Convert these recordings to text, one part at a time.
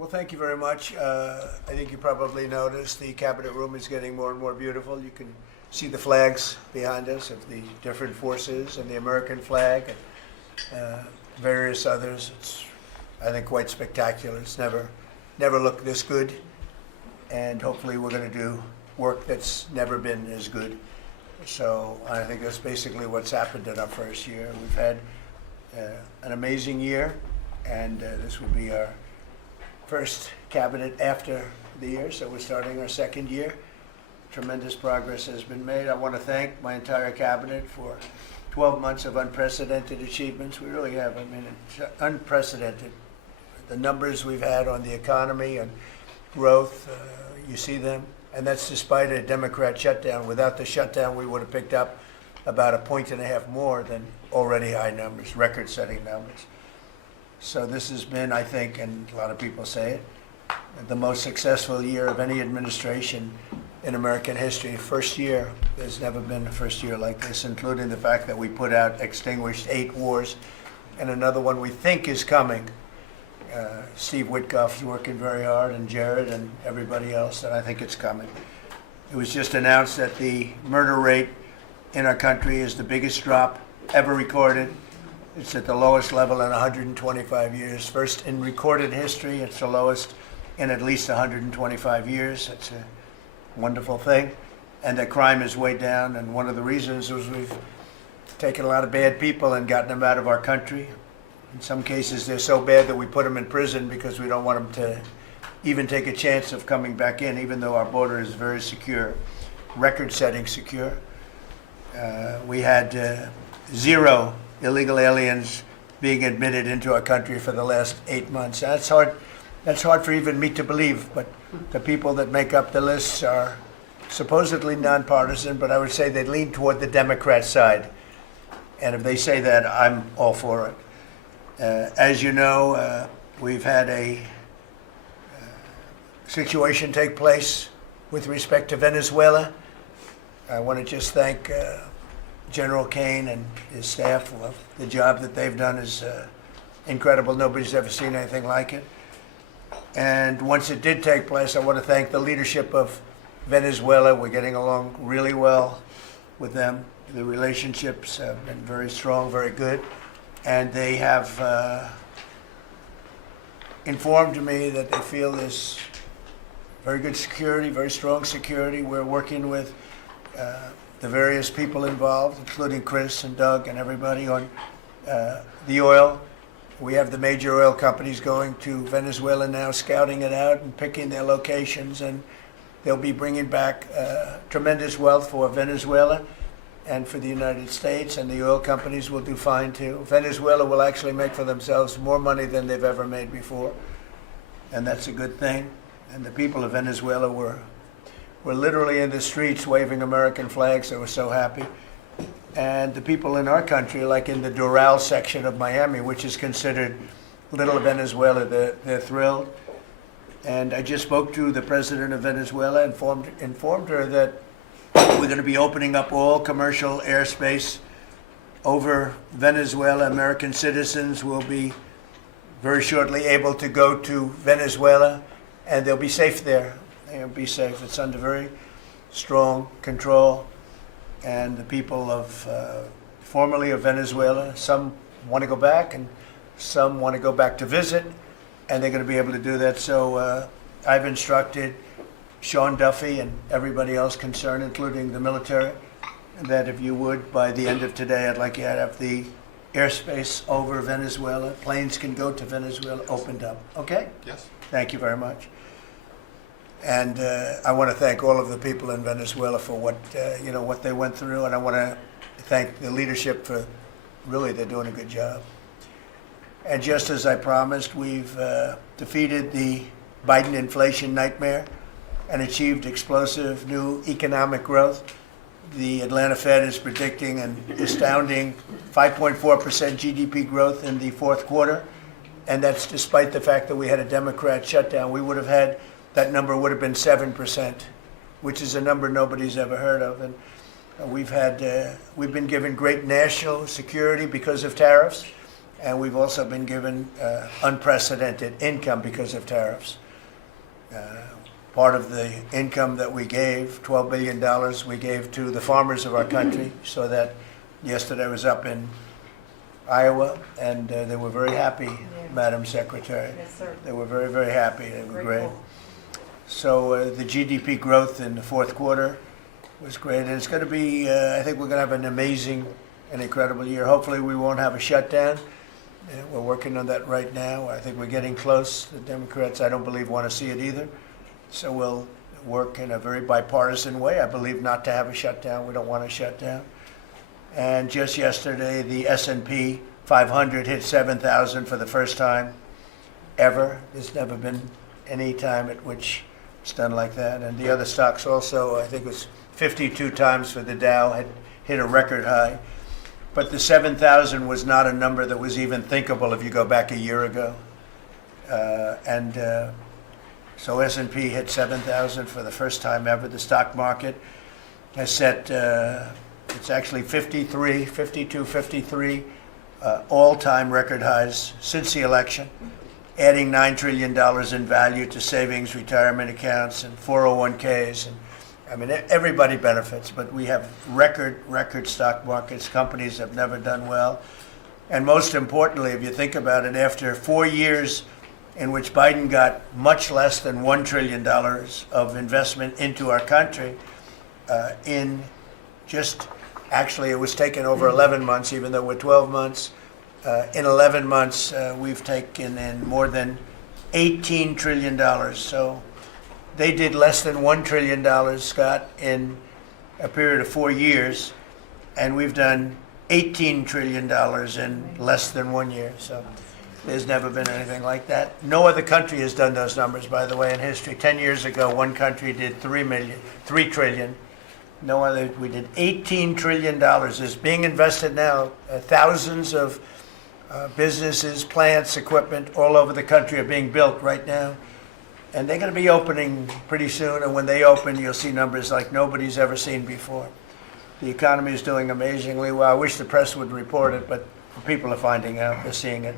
Well, thank you very much. I think you probably noticed the cabinet room is getting more and more beautiful. You can see the flags behind us of the different forces and the American flag and various others. It's, I think, quite spectacular. It's never looked this good, and hopefully we're going to do work that's never been as good. So I think that's basically what's happened in our first year. We've had an amazing year, and this will be our first cabinet after the year, so we're starting our second year. Tremendous progress has been made. I want to thank my entire cabinet for 12 months of unprecedented achievements. We really have. I mean, it's unprecedented. The numbers we've had on the economy and growth, you see them. And that's despite a Democrat shutdown. Without the shutdown, we would have picked up about 1.5 points more than already high numbers, record-setting numbers. So this has been, I think, and a lot of people say it, the most successful year of any administration in American history. First year, there's never been a first year like this, including the fact that we put out, extinguished 8 wars, and another one we think is coming. Steve Witkoff's working very hard, and Jared and everybody else, and I think it's coming. It was just announced that the murder rate in our country is the biggest drop ever recorded. It's at the lowest level in 125 years. First in recorded history, it's the lowest in at least 125 years. It's a wonderful thing. And that crime is way down, and one of the reasons was we've taken a lot of bad people and gotten them out of our country. In some cases, they're so bad that we put them in prison because we don't want them to even take a chance of coming back in, even though our border is very secure, record-setting secure. We had 0 illegal aliens being admitted into our country for the last 8 months. That's hard for even me to believe, but the people that make up the lists are supposedly nonpartisan, but I would say they lean toward the Democrat side. And if they say that, I'm all for it. As you know, we've had a situation take place with respect to Venezuela. I want to just thank General Kane and his staff. Well, the job that they've done is incredible. Nobody's ever seen anything like it. And once it did take place, I want to thank the leadership of Venezuela. We're getting along really well with them. The relationships have been very strong, very good. And they have informed me that they feel there's very good security, very strong security. We're working with the various people involved, including Chris and Doug and everybody on the oil. We have the major oil companies going to Venezuela now, scouting it out and picking their locations, and they'll be bringing back tremendous wealth for Venezuela and for the United States, and the oil companies will do fine too. Venezuela will actually make for themselves more money than they've ever made before, and that's a good thing. And the people of Venezuela were literally in the streets waving American flags. They were so happy. And the people in our country, like in the Doral section of Miami, which is considered little Venezuela, they're thrilled. And I just spoke to the president of Venezuela, informed her that we're going to be opening up all commercial airspace over Venezuela. American citizens will be very shortly able to go to Venezuela, and they'll be safe there. They'll be safe. It's under very strong control. And the people of formerly of Venezuela, some want to go back and some want to go back to visit, and they're going to be able to do that. So I've instructed Sean Duffy and everybody else concerned, including the military, that if you would, by the end of today, I'd like you to have the airspace over Venezuela. Planes can go to Venezuela opened up. Okay? Yes. Thank you very much. And I want to thank all of the people in Venezuela for what they went through, and I want to thank the leadership for really they're doing a good job. And just as I promised, we've defeated the Biden inflation nightmare and achieved explosive new economic growth. The Atlanta Fed is predicting an astounding 5.4% GDP growth in the fourth quarter, and that's despite the fact that we had a Democrat shutdown. We would have had that number would have been 7%, which is a number nobody's ever heard of. And we've been given great national security because of tariffs. and we've also been given unprecedented income because of tariffs. Part of the income that we gave, $12 billion, we gave to the farmers of our country, so that yesterday I was up in Iowa, and they were very happy, Madam Secretary. Yes, sir. They were very, very happy. They were great. Grateful. So the GDP growth in the fourth quarter was great, and it's going to be, I think we're going to have an amazing and incredible year. Hopefully we won't have a shutdown. We're working on that right now. I think we're getting close. The Democrats, I don't believe, want to see it either. So we'll work in a very bipartisan way. I believe not to have a shutdown. We don't want a shutdown. And just yesterday, the S&P 500 hit 7,000 for the first time ever. There's never been any time at which it's done like that. And the other stocks also, I think it was 52 times for the Dow, had hit a record high. But the 7,000 was not a number that was even thinkable if you go back a year ago. So S&P hit 7,000 for the first time ever. The stock market has set, it's actually 52, 53 all-time record highs since the election, adding $9 trillion in value to savings, retirement accounts, and 401ks. And I mean, everybody benefits, but we have record stock markets. Companies have never done well. And most importantly, if you think about it, after 4 years in which Biden got much less than $1 trillion of investment into our country, actually it was taken over 11 months, even though we're 12 months. In 11 months, we've taken in more than $18 trillion. So they did less than $1 trillion, Scott, in a period of 4 years, and we've done $18 trillion in less than 1 year. So there's never been anything like that. No other country has done those numbers, by the way, in history. 10 years ago, one country did $3 trillion. No other. We did $18 trillion. Is being invested now. Thousands of businesses, plants, equipment all over the country are being built right now. And they're going to be opening pretty soon. And when they open, you'll see numbers like nobody's ever seen before. The economy is doing amazingly well. I wish the press would report it, but people are finding out. They're seeing it.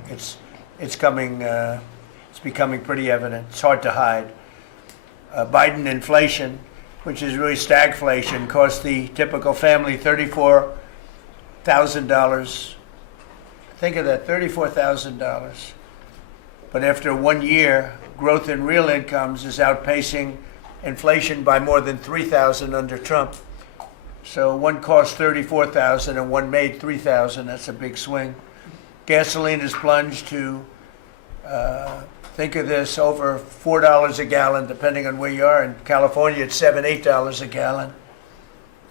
It's coming. It's becoming pretty evident. It's hard to hide. Biden inflation, which is really stagflation, cost the typical family $34,000. Think of that, $34,000. But after 1 year, growth in real incomes is outpacing inflation by more than $3,000 under Trump. So one cost $34,000 and one made $3,000. That's a big swing. Gasoline has plunged to, think of this, over $4 a gallon, depending on where you are. In California, it's $7, $8 a gallon.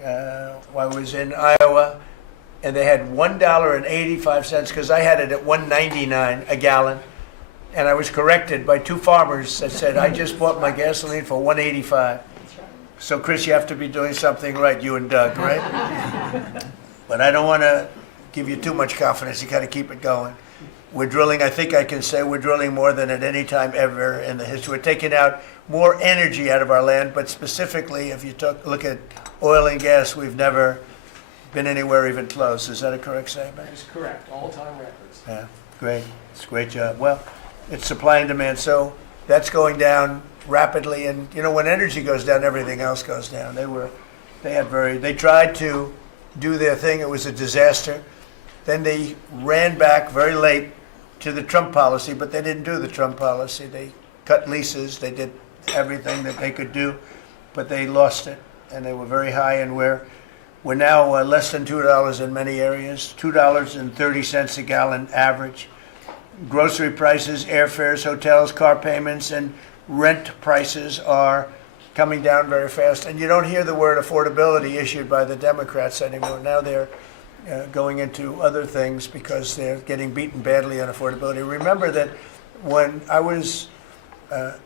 I was in Iowa, and they had $1.85, because I had it at $1.99 a gallon. And I was corrected by two farmers that said, I just bought my gasoline for $1.85. So, Chris, you have to be doing something right, you and Doug, right? But I don't want to give you too much confidence. You got to keep it going. We're drilling, I think I can say we're drilling more than at any time ever in the history. We're taking out more energy out of our land, but specifically, if you look at oil and gas, we've never been anywhere even close. Is that a correct statement? That is correct. All-time records. Yeah, great. It's a great job. Well, it's supply and demand, so that's going down rapidly. And you know, when energy goes down, everything else goes down. They tried to do their thing. It was a disaster. Then they ran back very late to the Trump policy, but they didn't do the Trump policy. They cut leases. They did everything that they could do, but they lost it, and they were very high. And we're now less than $2 in many areas, $2.30 a gallon average. Grocery prices, airfares, hotels, car payments, and rent prices are coming down very fast. And you don't hear the word affordability issued by the Democrats anymore. Now they're going into other things because they're getting beaten badly on affordability. Remember that when I was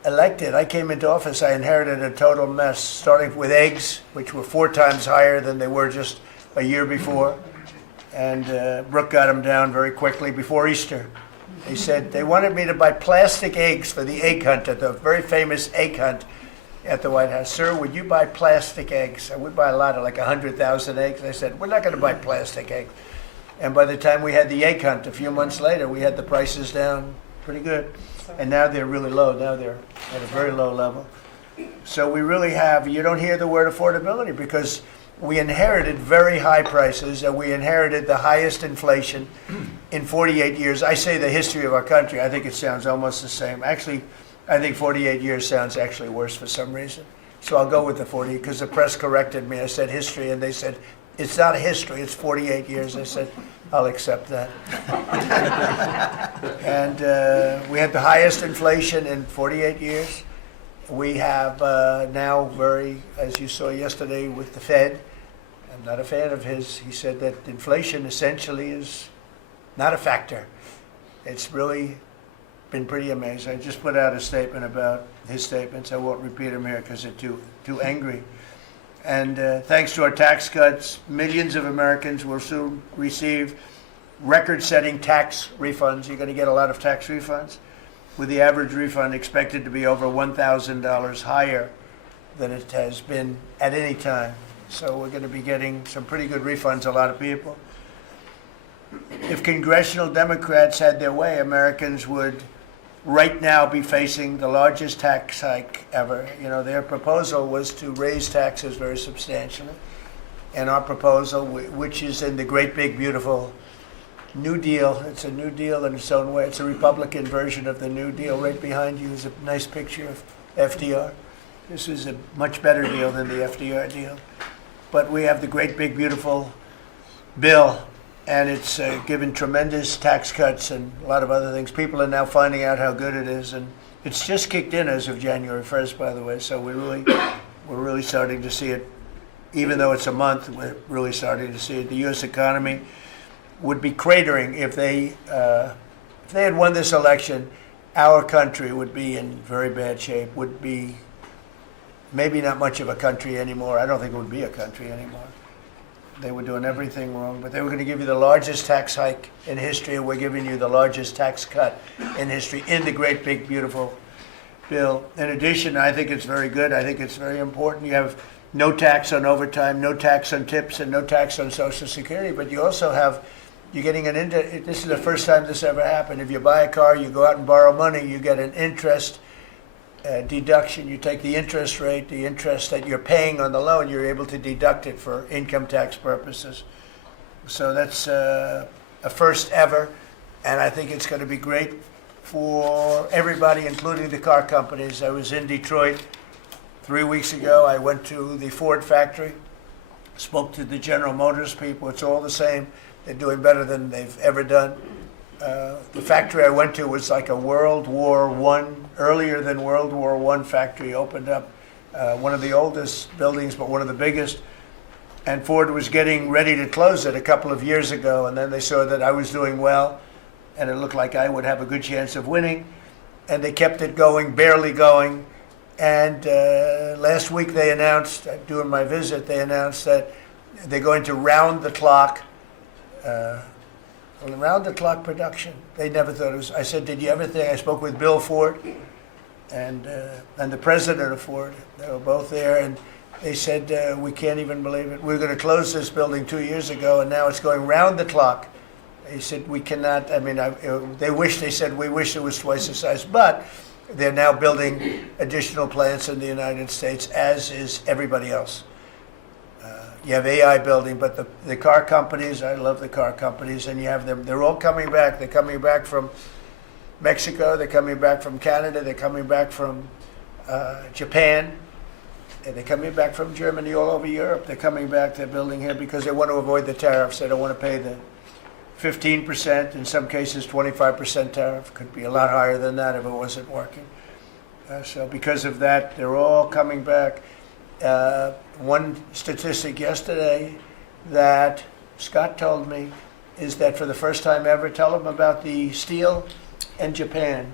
elected, I came into office, I inherited a total mess, starting with eggs, which were 4 times higher than they were just a year before. And Brooke got them down very quickly before Easter. They said they wanted me to buy plastic eggs for the egg hunt, at the very famous egg hunt at the White House. Sir, would you buy plastic eggs? I would buy a lot, like 100,000 eggs. I said, we're not going to buy plastic eggs. And by the time we had the egg hunt a few months later, we had the prices down pretty good. And now they're really low. Now they're at a very low level. So we really have, you don't hear the word affordability because we inherited very high prices and we inherited the highest inflation in 48 years. I say the history of our country. I think it sounds almost the same. Actually, I think 48 years sounds actually worse for some reason. So I'll go with the 40 because the press corrected me. I said history and they said, it's not a history, it's 48 years. I said, I'll accept that. And we had the highest inflation in 48 years. We have now as you saw yesterday with the Fed, I'm not a fan of his, he said that inflation essentially is not a factor. It's really been pretty amazing. I just put out a statement about his statements. I won't repeat them here because they're too angry. And thanks to our tax cuts, millions of Americans will soon receive record-setting tax refunds. You're going to get a lot of tax refunds, with the average refund expected to be over $1,000 higher than it has been at any time. So we're going to be getting some pretty good refunds, a lot of people. If congressional Democrats had their way, Americans would right now be facing the largest tax hike ever. You know, their proposal was to raise taxes very substantially. And our proposal, which is in the great big beautiful New Deal, it's a New Deal in its own way. It's a Republican version of the New Deal. Right behind you is a nice picture of FDR. This is a much better deal than the FDR deal. But we have the great big beautiful bill, and it's given tremendous tax cuts and a lot of other things. People are now finding out how good it is, and it's just kicked in as of January 1st, by the way. So we're really starting to see it. Even though it's a month, we're really starting to see it. The U.S. economy would be cratering if they had won this election. Our country would be in very bad shape. Would be maybe not much of a country anymore. I don't think it would be a country anymore. They were doing everything wrong, but they were going to give you the largest tax hike in history, and we're giving you the largest tax cut in history in the great big beautiful bill. In addition, I think it's very good. I think it's very important. You have no tax on overtime, no tax on tips, and no tax on Social Security, but you also have, you're getting this is the first time this ever happened. If you buy a car, you go out and borrow money, you get an interest deduction. You take the interest rate, the interest that you're paying on the loan, you're able to deduct it for income tax purposes. So that's a first ever, and I think it's going to be great for everybody, including the car companies. I was in Detroit 3 weeks ago. I went to the Ford factory, spoke to the General Motors people. It's all the same. They're doing better than they've ever done. The factory I went to was like a World War I, earlier than World War I factory, opened up. One of the oldest buildings, but one of the biggest. And Ford was getting ready to close it a couple of years ago, and then they saw that I was doing well, and it looked like I would have a good chance of winning. And they kept it going, barely going. And last week they announced, during my visit, they announced that they're going to round the clock production. They never thought it was. I said, did you ever think? I spoke with Bill Ford and the president of Ford. They were both there, and they said, we can't even believe it. We were going to close this building 2 years ago, and now it's going round the clock. They said, we cannot. I mean, they said, we wish it was twice the size, but they're now building additional plants in the United States, as is everybody else. You have AI building, but the car companies, I love the car companies, and you have them, they're all coming back. They're coming back from Mexico, they're coming back from Canada, they're coming back from Japan, and they're coming back from Germany, all over Europe. They're coming back, they're building here because they want to avoid the tariffs. They don't want to pay the 15%, in some cases 25% tariff. Could be a lot higher than that if it wasn't working. So because of that, they're all coming back. One statistic yesterday that Scott told me is that for the first time ever, tell them about the steel in Japan,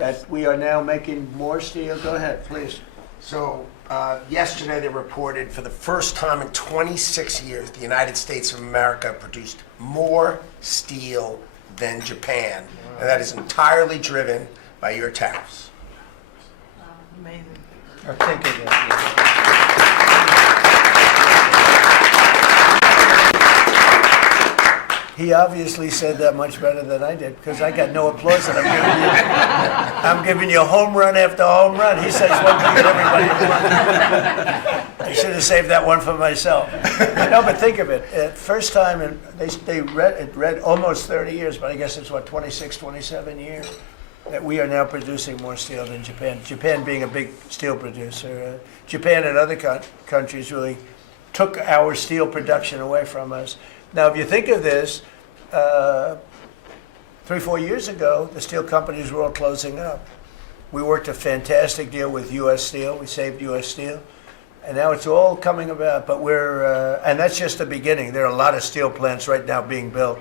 that we are now making more steel. Go ahead, please. So yesterday they reported for the first time in 26 years, the United States of America produced more steel than Japan. Wow. And that is entirely driven by your tariffs. Amazing. Thank you. He obviously said that much better than I did because I got no applause and I'm giving you home run after home run. He says one thing and everybody else. I should have saved that one for myself. No, but think of it. First time, and they read almost 30 years, but I guess it's what, 26, 27 years, that we are now producing more steel than Japan. Japan being a big steel producer. Japan and other countries really took our steel production away from us. Now, if you think of this, 3-4 years ago, the steel companies were all closing up. We worked a fantastic deal with U.S. Steel. We saved U.S. Steel. And now it's all coming about, but and that's just the beginning. There are a lot of steel plants right now being built.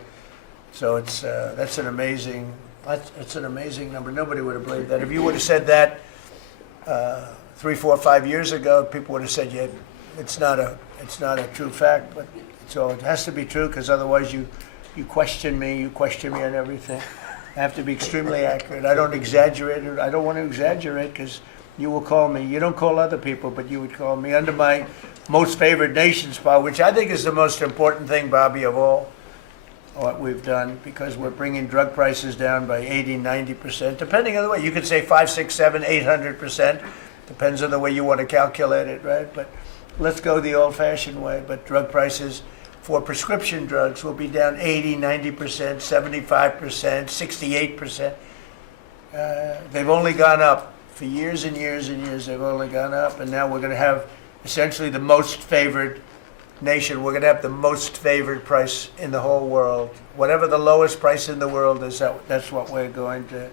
So that's an amazing number. Nobody would have believed that. If you would have said that 3, 4, 5 years ago, people would have said, yeah, it's not a true fact, but so it has to be true because otherwise you question me on everything. I have to be extremely accurate. I don't exaggerate it. I don't want to exaggerate because you will call me. You don't call other people, but you would call me under my most favored nations policy, which I think is the most important thing, Bobby, of all what we've done, because we're bringing drug prices down by 80, 90%, depending on the way. You could say 5, 6, 7, 800%. Depends on the way you want to calculate it, right? But let's go the old-fashioned way. But drug prices for prescription drugs will be down 80, 90%, 75%, 68%. They've only gone up for years and years and years. They've only gone up, and now we're going to have essentially the most favored nation. We're going to have the most favored price in the whole world. Whatever the lowest price in the world is, that's what we're going to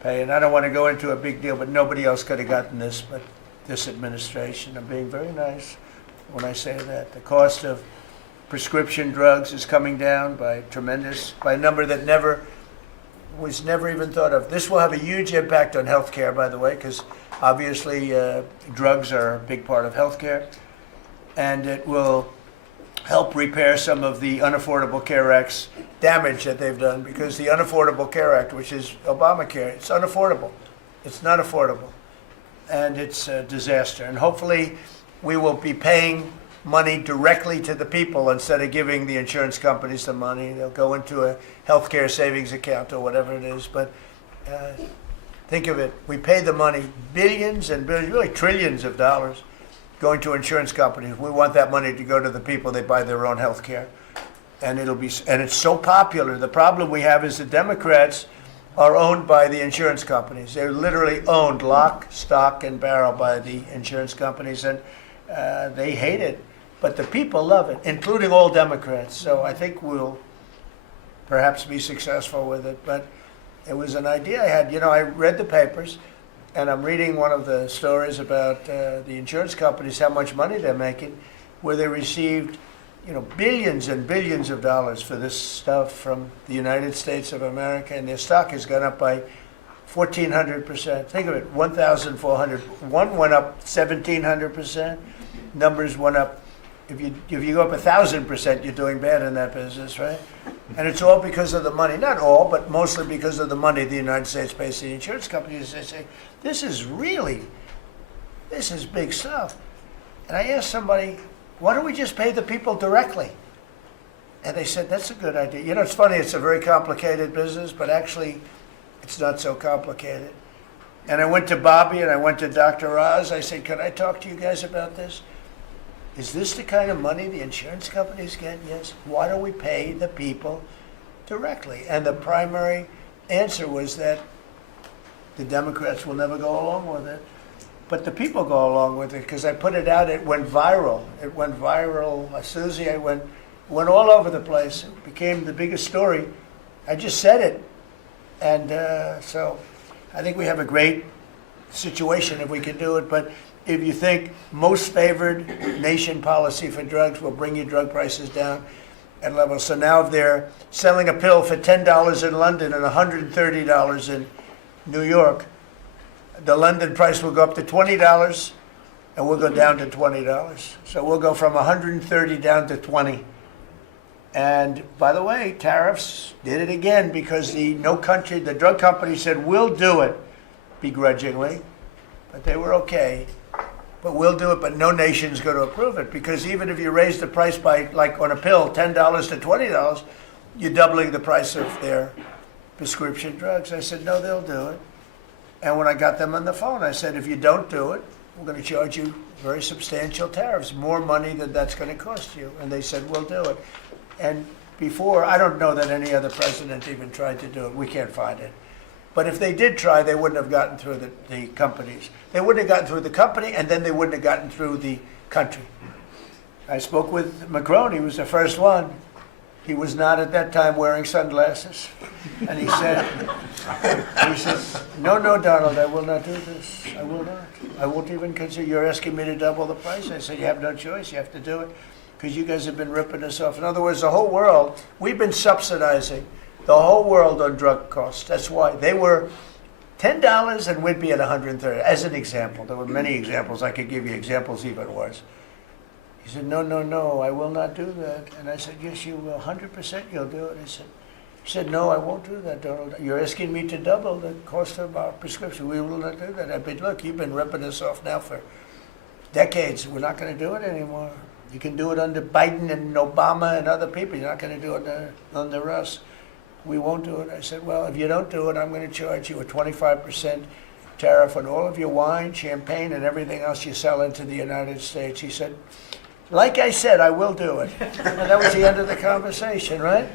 pay. And I don't want to go into a big deal, but nobody else could have gotten this but this administration. I'm being very nice when I say that. The cost of prescription drugs is coming down by a number that was never even thought of. This will have a huge impact on healthcare, by the way, because obviously drugs are a big part of healthcare, and it will help repair some of the Unaffordable Care Act's damage that they've done, because the Unaffordable Care Act, which is Obamacare, it's unaffordable. It's not affordable, and it's a disaster. And hopefully we will be paying money directly to the people instead of giving the insurance companies the money. They'll go into a healthcare savings account or whatever it is. But think of it. We pay the money, billions and billions, really trillions of dollars going to insurance companies. We want that money to go to the people. They buy their own health care. And it's so popular. The problem we have is the Democrats are owned by the insurance companies. They're literally owned lock, stock, and barrel by the insurance companies, and they hate it. But the people love it, including all Democrats. So I think we'll perhaps be successful with it. But it was an idea I had. I read the papers, and I'm reading one of the stories about the insurance companies, how much money they're making, where they received billions and billions of dollars for this stuff from the United States of America, and their stock has gone up by 1,400%. Think of it, 1,400. One went up 1,700%. Numbers went up. If you go up 1,000%, you're doing bad in that business, right? And it's all because of the money. Not all, but mostly because of the money the United States pays the insurance companies. They say, this is big stuff. And I asked somebody, why don't we just pay the people directly? And they said, that's a good idea. It's funny, it's a very complicated business, but actually it's not so complicated. And I went to Bobby and I went to Dr. Oz. I said, can I talk to you guys about this? Is this the kind of money the insurance companies get? Yes. Why don't we pay the people directly? And the primary answer was that the Democrats will never go along with it. But the people go along with it because I put it out. It went viral. Susie, it went all over the place. It became the biggest story. I just said it. And so I think we have a great situation if we can do it. But if you think most favored nation policy for drugs will bring your drug prices down at levels. So now if they're selling a pill for $10 in London and $130 in New York, the London price will go up to $20 and we'll go down to $20. So we'll go from 130 down to 20. And by the way, tariffs did it again because the drug company said, we'll do it begrudgingly, but they were okay. But we'll do it, but no nation's going to approve it because even if you raise the price by, like on a pill, $10 to $20, you're doubling the price of their prescription drugs. I said, no, they'll do it. And when I got them on the phone, I said, if you don't do it, we're going to charge you very substantial tariffs, more money than that's going to cost you. And they said, we'll do it. And before, I don't know that any other president even tried to do it. We can't find it. But if they did try, they wouldn't have gotten through the companies. They wouldn't have gotten through the company, and then they wouldn't have gotten through the country. I spoke with Macron. He was the first one. He was not at that time wearing sunglasses. And he said, no, Donald, I will not do this. I will not. I won't even consider, you're asking me to double the price. I said, you have no choice. You have to do it because you guys have been ripping us off. In other words, the whole world, we've been subsidizing the whole world on drug costs. That's why they were $10 and we'd be at 130. As an example, there were many examples. I could give you examples even worse. He said, no, I will not do that. And I said, yes, you will. 100% you'll do it. He said, no, I won't do that, Donald. You're asking me to double the cost of our prescription. We will not do that. I said, look, you've been ripping us off now for decades. We're not going to do it anymore. You can do it under Biden and Obama and other people. You're not going to do it under us. We won't do it. I said, well, if you don't do it, I'm going to charge you a 25% tariff on all of your wine, champagne, and everything else you sell into the United States. He said, like I said, I will do it. And that was the end of the conversation, right?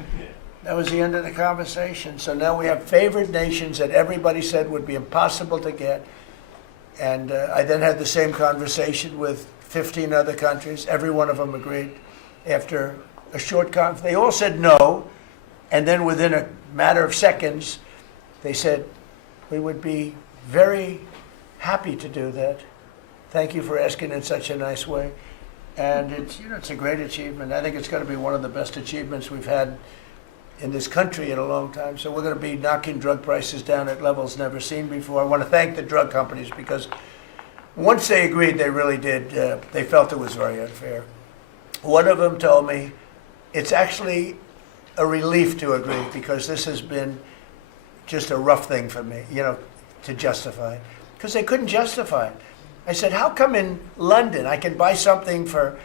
That was the end of the conversation. So now we have favored nations that everybody said would be impossible to get. And I then had the same conversation with 15 other countries. Every one of them agreed. After a short conference, they all said no. And then within a matter of seconds, they said, we would be very happy to do that. Thank you for asking in such a nice way. And it's a great achievement. I think it's going to be one of the best achievements we've had in this country in a long time. So we're going to be knocking drug prices down at levels never seen before. I want to thank the drug companies because once they agreed, they really did. They felt it was very unfair. One of them told me it's actually a relief to agree because this has been just a rough thing for me, to justify. Because they couldn't justify it. I said, how come in London I can buy something for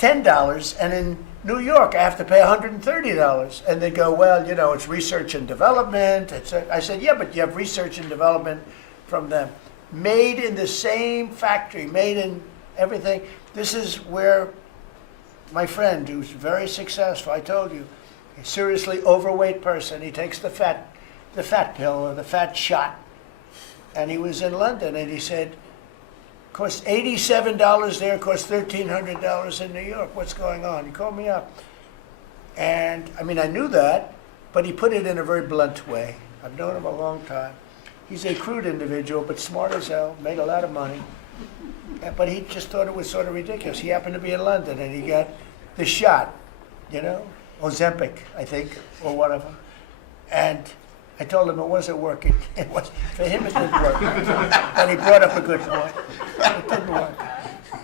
$10 and in New York I have to pay $130? And they go, well, it's research and development. I said, yeah, but you have research and development from them. Made in the same factory, made in everything. This is where my friend, who's very successful, I told you, a seriously overweight person, he takes the fat pill or the fat shot. And he was in London and he said, cost $87 there, cost $1,300 in New York. What's going on? He called me up. And, I knew that, but he put it in a very blunt way. I've known him a long time. He's a crude individual, but smart as hell, made a lot of money. But he just thought it was sort of ridiculous. He happened to be in London, and he got the shot, Ozempic, I think, or one of them. And I told him it wasn't working. For him, it didn't work. And he brought up a good point. It didn't work.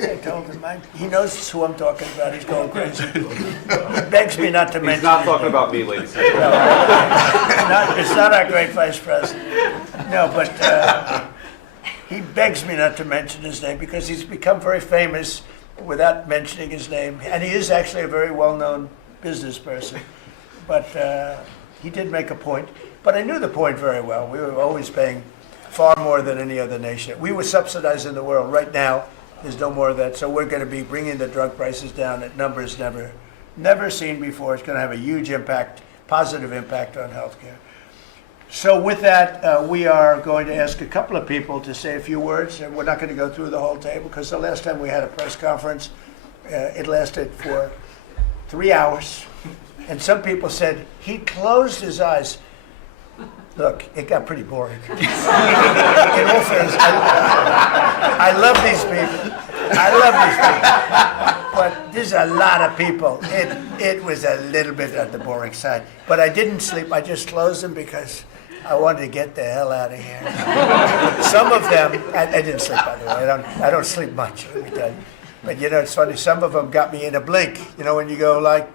I told him, he knows who I'm talking about. He's going crazy. He begs me not to mention. He's not talking about me, ladies and gentlemen. It's not our great vice president. No, but he begs me not to mention his name because he's become very famous without mentioning his name. And he is actually a very well-known business person. But he did make a point. But I knew the point very well. We were always paying far more than any other nation. We were subsidizing the world. Right now, there's no more of that. So we're going to be bringing the drug prices down at numbers never seen before. It's going to have a huge impact, positive impact on healthcare. So with that, we are going to ask a couple of people to say a few words. And we're not going to go through the whole table because the last time we had a press conference, it lasted for 3 hours. And some people said he closed his eyes. Look, it got pretty boring. In all fairness, I love these people. But there's a lot of people. It was a little bit on the boring side. But I didn't sleep. I just closed them because I wanted to get the hell out of here. Some of them, I didn't sleep, by the way. I don't sleep much, let me tell you. But it's funny. Some of them got me in a blink. When you go like,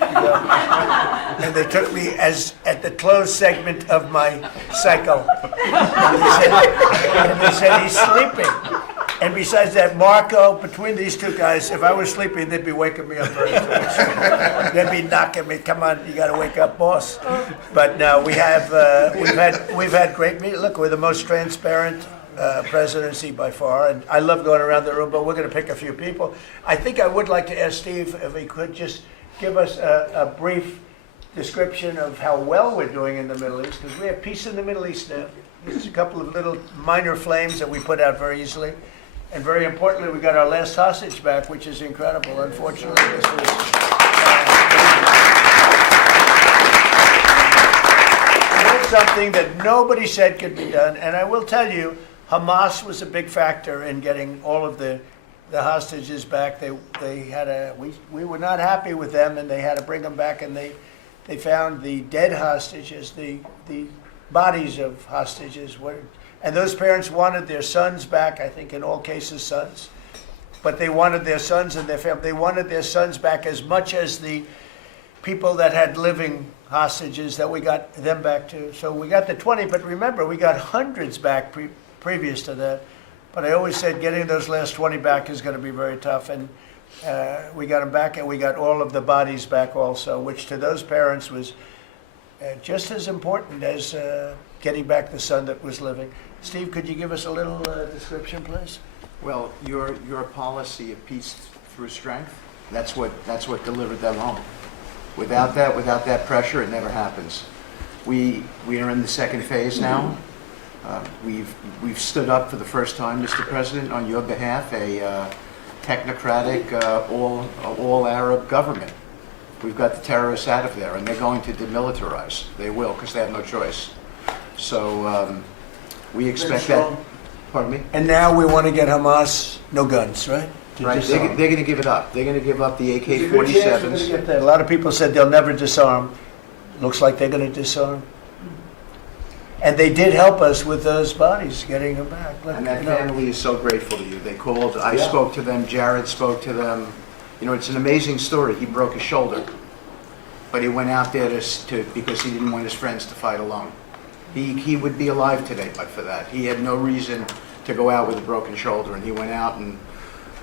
and they took me as at the closed segment of my cycle. And they said he's sleeping. And besides that, Marco, between these two guys, if I was sleeping, they'd be waking me up very soon. They'd be knocking me, come on, you gotta wake up, boss. But no, we've had great meetings. Look, we're the most transparent presidency by far, and I love going around the room, but we're gonna pick a few people. I think I would like to ask Steve if he could just give us a brief description of how well we're doing in the Middle East, because we have peace in the Middle East now. There's a couple of little minor flames that we put out very easily. And very importantly, we got our last hostage back, which is incredible. Unfortunately, this was something that nobody said could be done. And I will tell you, Hamas was a big factor in getting all of the hostages back. We were not happy with them, and they had to bring them back. And they found the dead hostages, the bodies of hostages. And those parents wanted their sons back, I think in all cases sons. But they wanted their sons and their family. They wanted their sons back as much as the people that had living hostages that we got them back to. So we got the 20, but remember, we got hundreds back previous to that. But I always said getting those last 20 back is going to be very tough. And we got them back, and we got all of the bodies back also, which to those parents was just as important as getting back the son that was living. Steve, could you give us a little description, please? Well, your policy of peace through strength, that's what delivered them home. Without that pressure, it never happens. We are in the second phase now. We've stood up for the first time, Mr. President, on your behalf, a technocratic, all Arab government. We've got the terrorists out of there, and they're going to demilitarize. They will, because they have no choice. So we expect that. Pardon me? And now we want to get Hamas no guns, right? Right. They're going to give it up. They're going to give up the There's a good chance we're gonna AK-47s. get that. A lot of people said they'll never disarm. Looks like they're going to disarm. And they did help us with those bodies, getting them back. Look, And that you know. family is so grateful to you. They called, I Yeah. spoke to them, Jared spoke to them. You know, it's an amazing story. He broke his shoulder, but he went out there because he didn't want his friends to fight alone. He would be alive today but for that. He had no reason to go out with a broken shoulder, and he went out and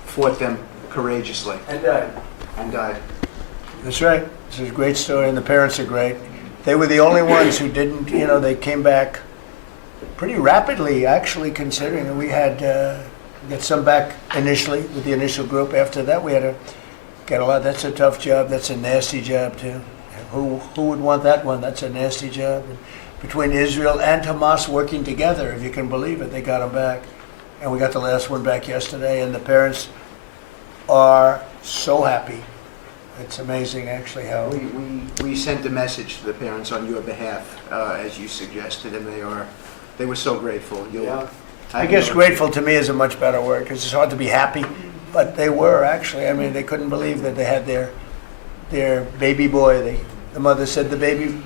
fought them courageously And died. and died. That's right. This is a great story, and the parents are great. They were the only ones who didn't, they came back pretty rapidly, actually, considering that we had get some back initially with the initial group. After that, we had to get a lot. That's a tough job. That's a nasty job, too. Who would want that one? That's a nasty job. And between Israel and Hamas working together, if you can believe it, they got them back. And we got the last one back yesterday, and the parents are so happy. It's amazing, actually, how... We sent a message to the parents on your behalf, as you suggested, and they were so grateful. I guess grateful to me is a much better word, because it's hard to be happy, but they were, actually. I mean, they couldn't believe that they had their baby boy. The mother said,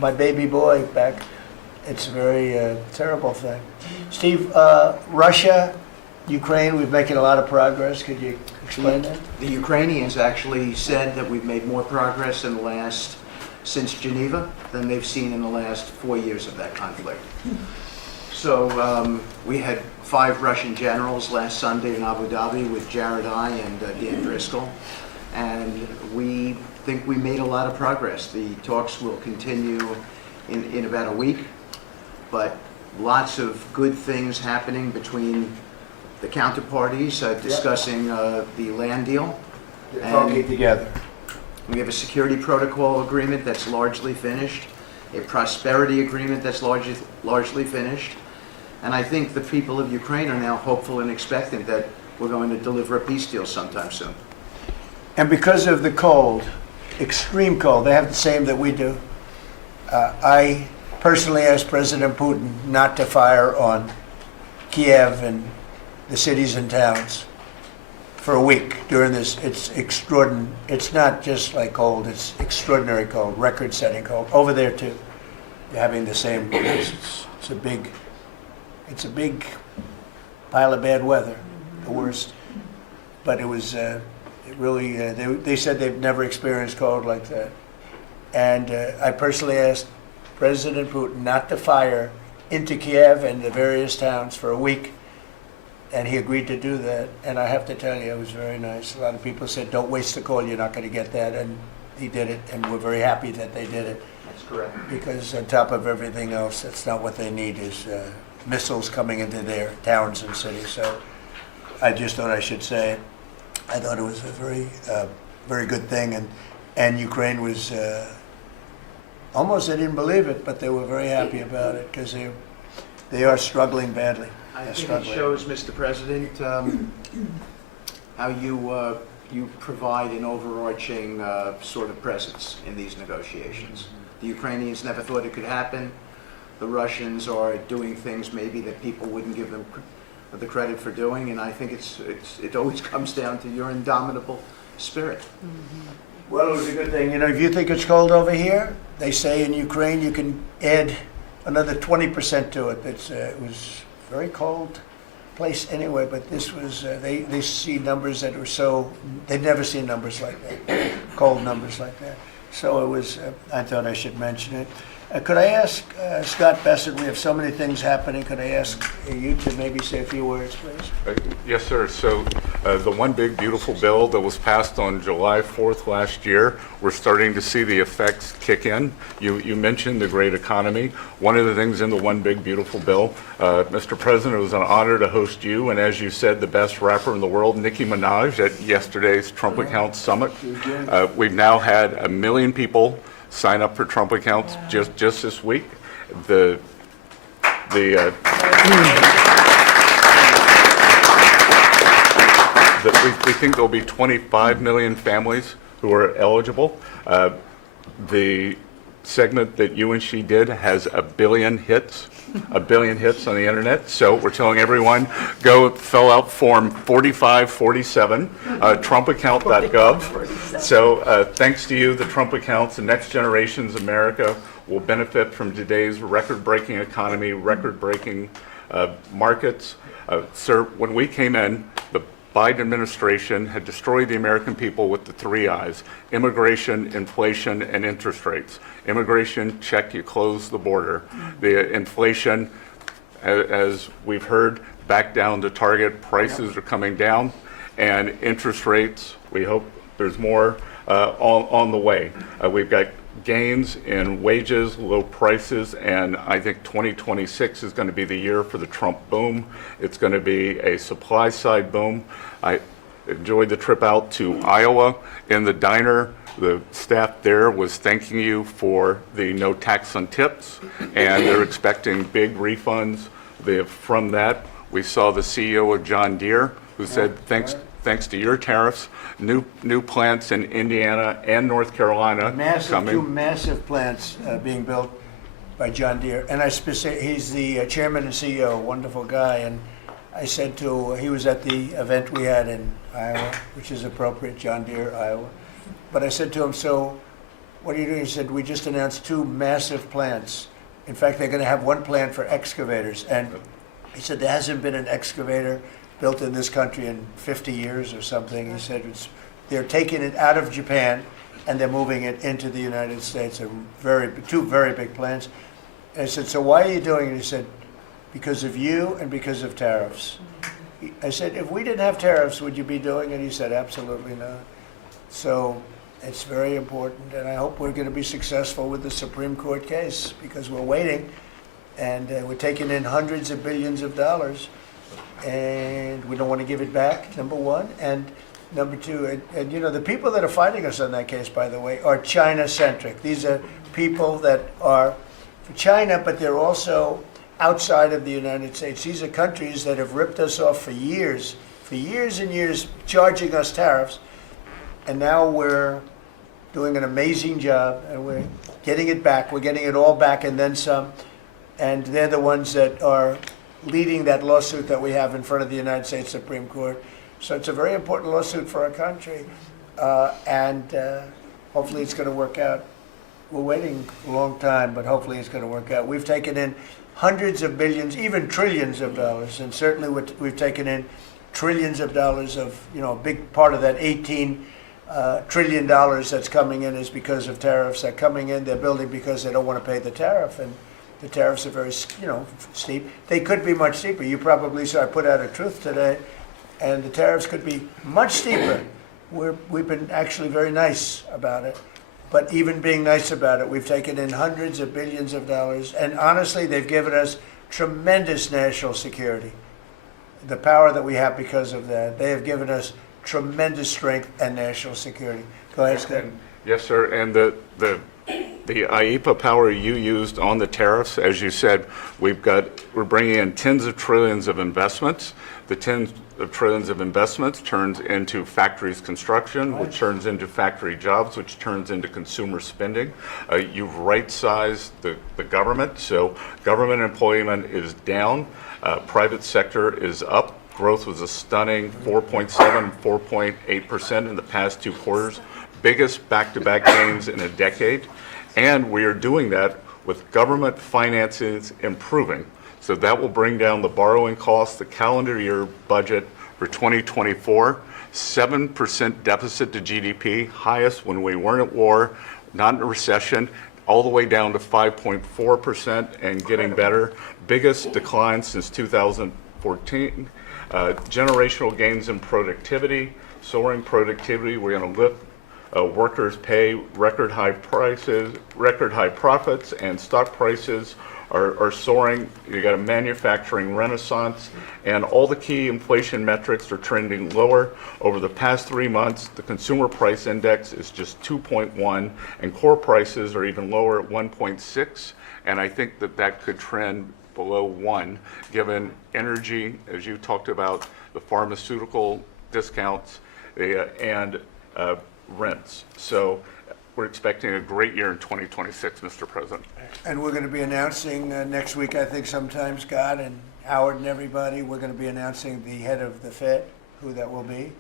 my baby boy back. It's a very terrible thing. Steve, Russia, Ukraine, we're making a lot of progress. Could you explain that? The Ukrainians actually said that we've made more progress since Geneva than they've seen in the last 4 years of that conflict. So we had 5 Russian generals last Sunday in Abu Dhabi with Jared I and Dan Driscoll, and we think we made a lot of progress. The talks will continue in about a week, but lots of good things happening between the counterparties discussing the land deal. They're talking together. We have a security protocol agreement that's largely finished, a prosperity agreement that's largely finished, and I think the people of Ukraine are now hopeful and expectant that we're going to deliver a peace deal sometime soon. And because of the cold, extreme cold, they have the same that we do. I personally asked President Putin not to fire on Kiev and the cities and towns for a week during this. It's extraordinary. It's not just like cold, it's extraordinary cold, record-setting cold. Over there too, they're having the same. It's a big pile of bad weather, the worst. But it was it really. They said they've never experienced cold like that. And I personally asked President Putin not to fire into Kiev and the various towns for a week. and he agreed to do that. And I have to tell you, it was very nice. A lot of people said, don't waste the call, you're not going to get that. And he did it, and we're very happy that they did it. That's correct. Because on top of everything else, that's not what they need is missiles coming into their towns and cities. So I just thought I should say it. I thought it was a very good thing. And Ukraine was, almost they didn't believe it, but they were very happy about it because they are struggling badly. I They're think it struggling. shows, Mr. President, how you provide an overarching sort of presence in these negotiations. The Ukrainians never thought it could happen. The Russians are doing things maybe that people wouldn't give them the credit for doing, and I think it always comes down to your indomitable spirit. Well, it was a good thing. You know, if you think it's cold over here, they say in Ukraine you can add another 20% to it. It was very cold place anyway, but this was, they see numbers that were so, they'd never seen numbers like that, cold numbers like that. So it was, I thought I should mention it. Could I ask Scott Bessett, we have so many things happening, could I ask you to maybe say a few words, please? Yes, sir. So the one big beautiful bill that was passed on July 4th last year, we're starting to see the effects kick in. You mentioned the great economy. One of the things in the one big beautiful bill, Mr. President, it was an honor to host you, and as you said, the best rapper in the world, Nicki Minaj, at yesterday's Trump Account Summit. We've now had 1 million people sign up for Trump accounts just this week. We think there'll be 25 million families who are eligible. The segment that you and she did has 1 billion hits. 1 billion hits on the internet. So we're telling everyone, go fill out form 4547, trumpaccount.gov. So thanks to you, the Trump accounts, the next generation's America will benefit from today's record-breaking economy, record-breaking markets. Sir, when we came in, the Biden administration had destroyed the American people with the 3 I's: immigration, inflation, and interest rates. Immigration, check, you close the border. The inflation, as we've heard, back down to target. Prices are coming down. And interest rates, we hope there's more on the way. We've got gains in wages, low prices, and I think 2026 is going to be the year for the Trump boom. It's going to be a supply side boom. I enjoyed the trip out to Iowa. In the diner, the staff there was thanking you for the no tax on tips, and they're expecting big refunds. From that, we saw the CEO of John Deere who said, thanks to your tariffs, new plants in Indiana and North Carolina coming. 2 massive plants being built by John Deere. And he's the chairman and CEO, wonderful guy. And I said he was at the event we had in Iowa, which is appropriate, John Deere, Iowa. But I said to him, so what are you doing? He said, we just announced 2 massive plants. In fact, they're going to have 1 plant for excavators. And he said, there hasn't been an excavator built in this country in 50 years or something. He said they're taking it out of Japan and they're moving it into the United States. 2 very big plants. And I said, so why are you doing it? He said, because of you and because of tariffs. I said, if we didn't have tariffs, would you be doing it? He said, absolutely not. So it's very important, and I hope we're going to be successful with the Supreme Court case because we're waiting, and we're taking in hundreds of billions of dollars, and we don't want to give it back, number one. And number two, and you know, the people that are fighting us on that case, by the way, are China-centric. These are people that are for China, but they're also outside of the United States. These are countries that have ripped us off for years and years, charging us tariffs. And now we're doing an amazing job, and we're getting it back. We're getting it all back and then some. And they're the ones that are leading that lawsuit that we have in front of the United States Supreme Court. So it's a very important lawsuit for our country, and hopefully it's going to work out. We're waiting a long time, but hopefully it's going to work out. We've taken in hundreds of billions, even trillions of dollars, and certainly we've taken in trillions of dollars of, you know, a big part of that $18 trillion that's coming in is because of tariffs. They're coming in, they're building because they don't want to pay the tariff, and The tariffs are very, steep. They could be much steeper. You probably saw I put out a truth today, and the tariffs could be much steeper. We've been actually very nice about it. But even being nice about it, we've taken in hundreds of billions of dollars, and honestly, they've given us tremendous national security. The power that we have because of that, they have given us tremendous strength and national security. Go ahead, Scott. Yes, sir. And the IEPA power you used on the tariffs, as you said, we're bringing in tens of trillions of investments. The tens of trillions of investments turns into factories construction, which turns into factory jobs, which turns into consumer spending. You've right-sized the government, so government employment is down. Private sector is up. Growth was a stunning 4.7, 4.8% in the past 2 quarters. Biggest back-to-back gains in a decade. And we are doing that with government finances improving. So that will bring down the borrowing costs, the calendar year budget for 2024, 7% deficit to GDP, highest when we weren't at war, not in a recession, all the way down to 5.4% and getting better. Biggest decline since 2014. Generational gains in productivity, soaring productivity. We're going to lift workers' pay, record high prices, record high profits, and stock prices are soaring. You got a manufacturing renaissance, and all the key inflation metrics are trending lower. Over the past 3 months, the consumer price index is just 2.1, and core prices are even lower at 1.6, and I think that could trend below 1, given energy, as you talked about, the pharmaceutical discounts, and rents. So we're expecting a great year in 2026, Mr. President. And we're going to be announcing next week, I think sometime, Scott and Howard and everybody, we're going to be announcing the head of the Fed, who that will be.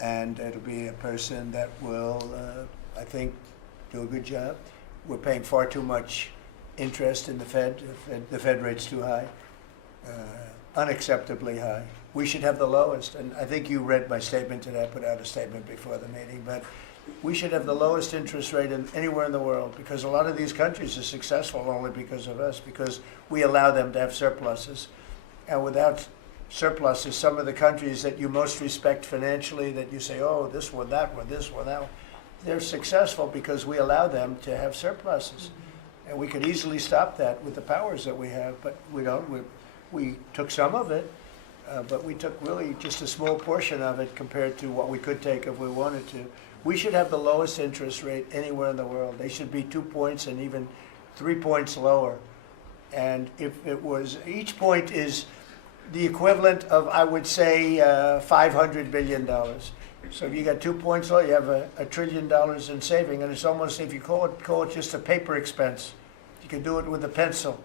And it'll be a person that will, I think, do a good job. We're paying far too much interest in the Fed. The Fed rate's too high, unacceptably high. We should have the lowest, and I think you read my statement today. I put out a statement before the meeting, but we should have the lowest interest rate anywhere in the world, because a lot of these countries are successful only because of us, because we allow them to have surpluses. And without surpluses, some of the countries that you most respect financially, that you say, oh, this one, that one, this one, that one, they're successful because we allow them to have surpluses. And we could easily stop that with the powers that we have, but we don't. We took some of it, but we took really just a small portion of it compared to what we could take if we wanted to. We should have the lowest interest rate anywhere in the world. They should be 2 points and even 3 points lower. And if it was, each point is the equivalent of, I would say, $500 billion. So if you got 2 points lower, you have $1 trillion in saving, and it's almost, if you call it just a paper expense. You can do it with a pencil.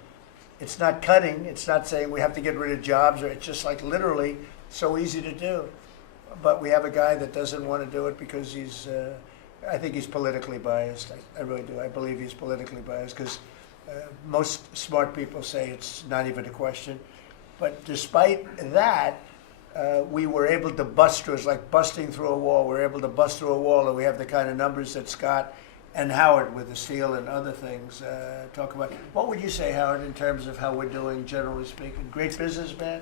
It's not cutting. It's not saying we have to get rid of jobs, or it's just like literally so easy to do. But we have a guy that doesn't want to do it because he's, I think he's politically biased. I really do. I believe he's politically biased because most smart people say it's not even a question. But despite that, we were able to bust through. It's like busting through a wall. We're able to bust through a wall, and we have the kind of numbers that Scott and Howard with the steel and other things talk about. What would you say, Howard, in terms of how we're doing, generally speaking? Great businessman,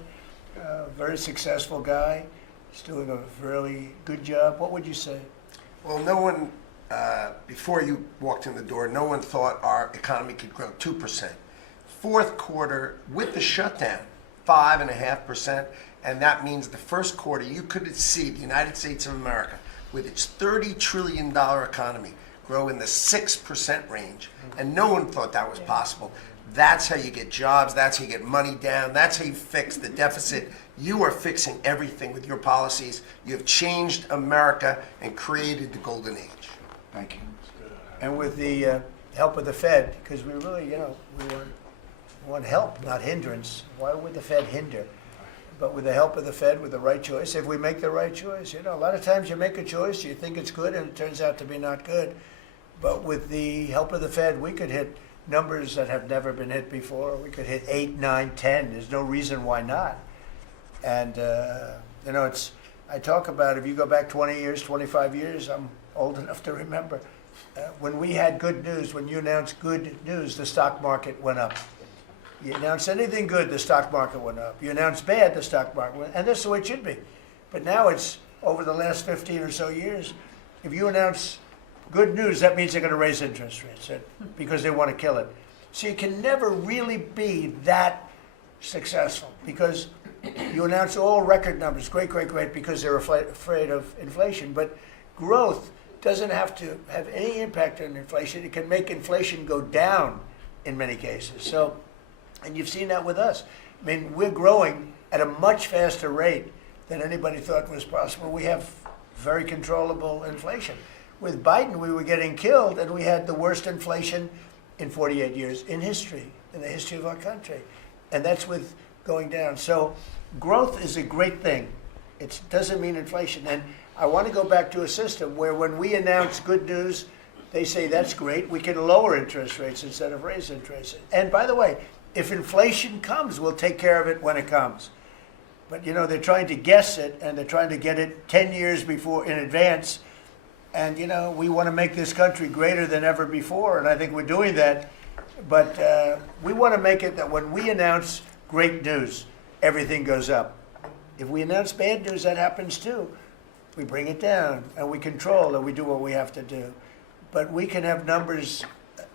very successful guy. He's doing a really good job. What would you say? Well, no one, before you walked in the door, no one thought our economy could grow 2%. Fourth quarter, with the shutdown, 5.5%. And that means the first quarter, you could see the United States of America, with its $30 trillion economy, grow in the 6% range. And no one thought that was possible. That's how you get jobs. That's how you get money down. That's how you fix the deficit. You are fixing everything with your policies. You have changed America and created the golden age. Thank you. And with the help of the Fed, because we really, we want help, not hindrance. Why would the Fed hinder? But with the help of the Fed, with the right choice, if we make the right choice, a lot of times you make a choice, you think it's good, and it turns out to be not good. But with the help of the Fed, we could hit numbers that have never been hit before. We could hit 8, 9, 10. There's no reason why not. And, I talk about, if you go back 20 years, 25 years, I'm old enough to remember, when we had good news, when you announced good news, the stock market went up. You announce anything good, the stock market went up. You announce bad, the stock market went, and that's the way it should be. But now it's over the last 15 or so years. If you announce good news, that means they're going to raise interest rates because they want to kill it. So you can never really be that successful because you announce all record numbers, great, because they're afraid of inflation. But growth doesn't have to have any impact on inflation. It can make inflation go down in many cases. So, and you've seen that with us. I mean, we're growing at a much faster rate than anybody thought was possible. We have very controllable inflation. With Biden, we were getting killed, and we had the worst inflation in 48 years in history, in the history of our country. And that's with going down. So growth is a great thing. It doesn't mean inflation. And I want to go back to a system where when we announce good news, they say that's great. We can lower interest rates instead of raise interest rates. And by the way, if inflation comes, we'll take care of it when it comes. But you know, they're trying to guess it, and they're trying to get it 10 years before in advance. And you know, we want to make this country greater than ever before, and I think we're doing that. But we want to make it that when we announce great news, everything goes up. If we announce bad news, that happens too. We bring it down, and we control, and we do what we have to do. But we can have numbers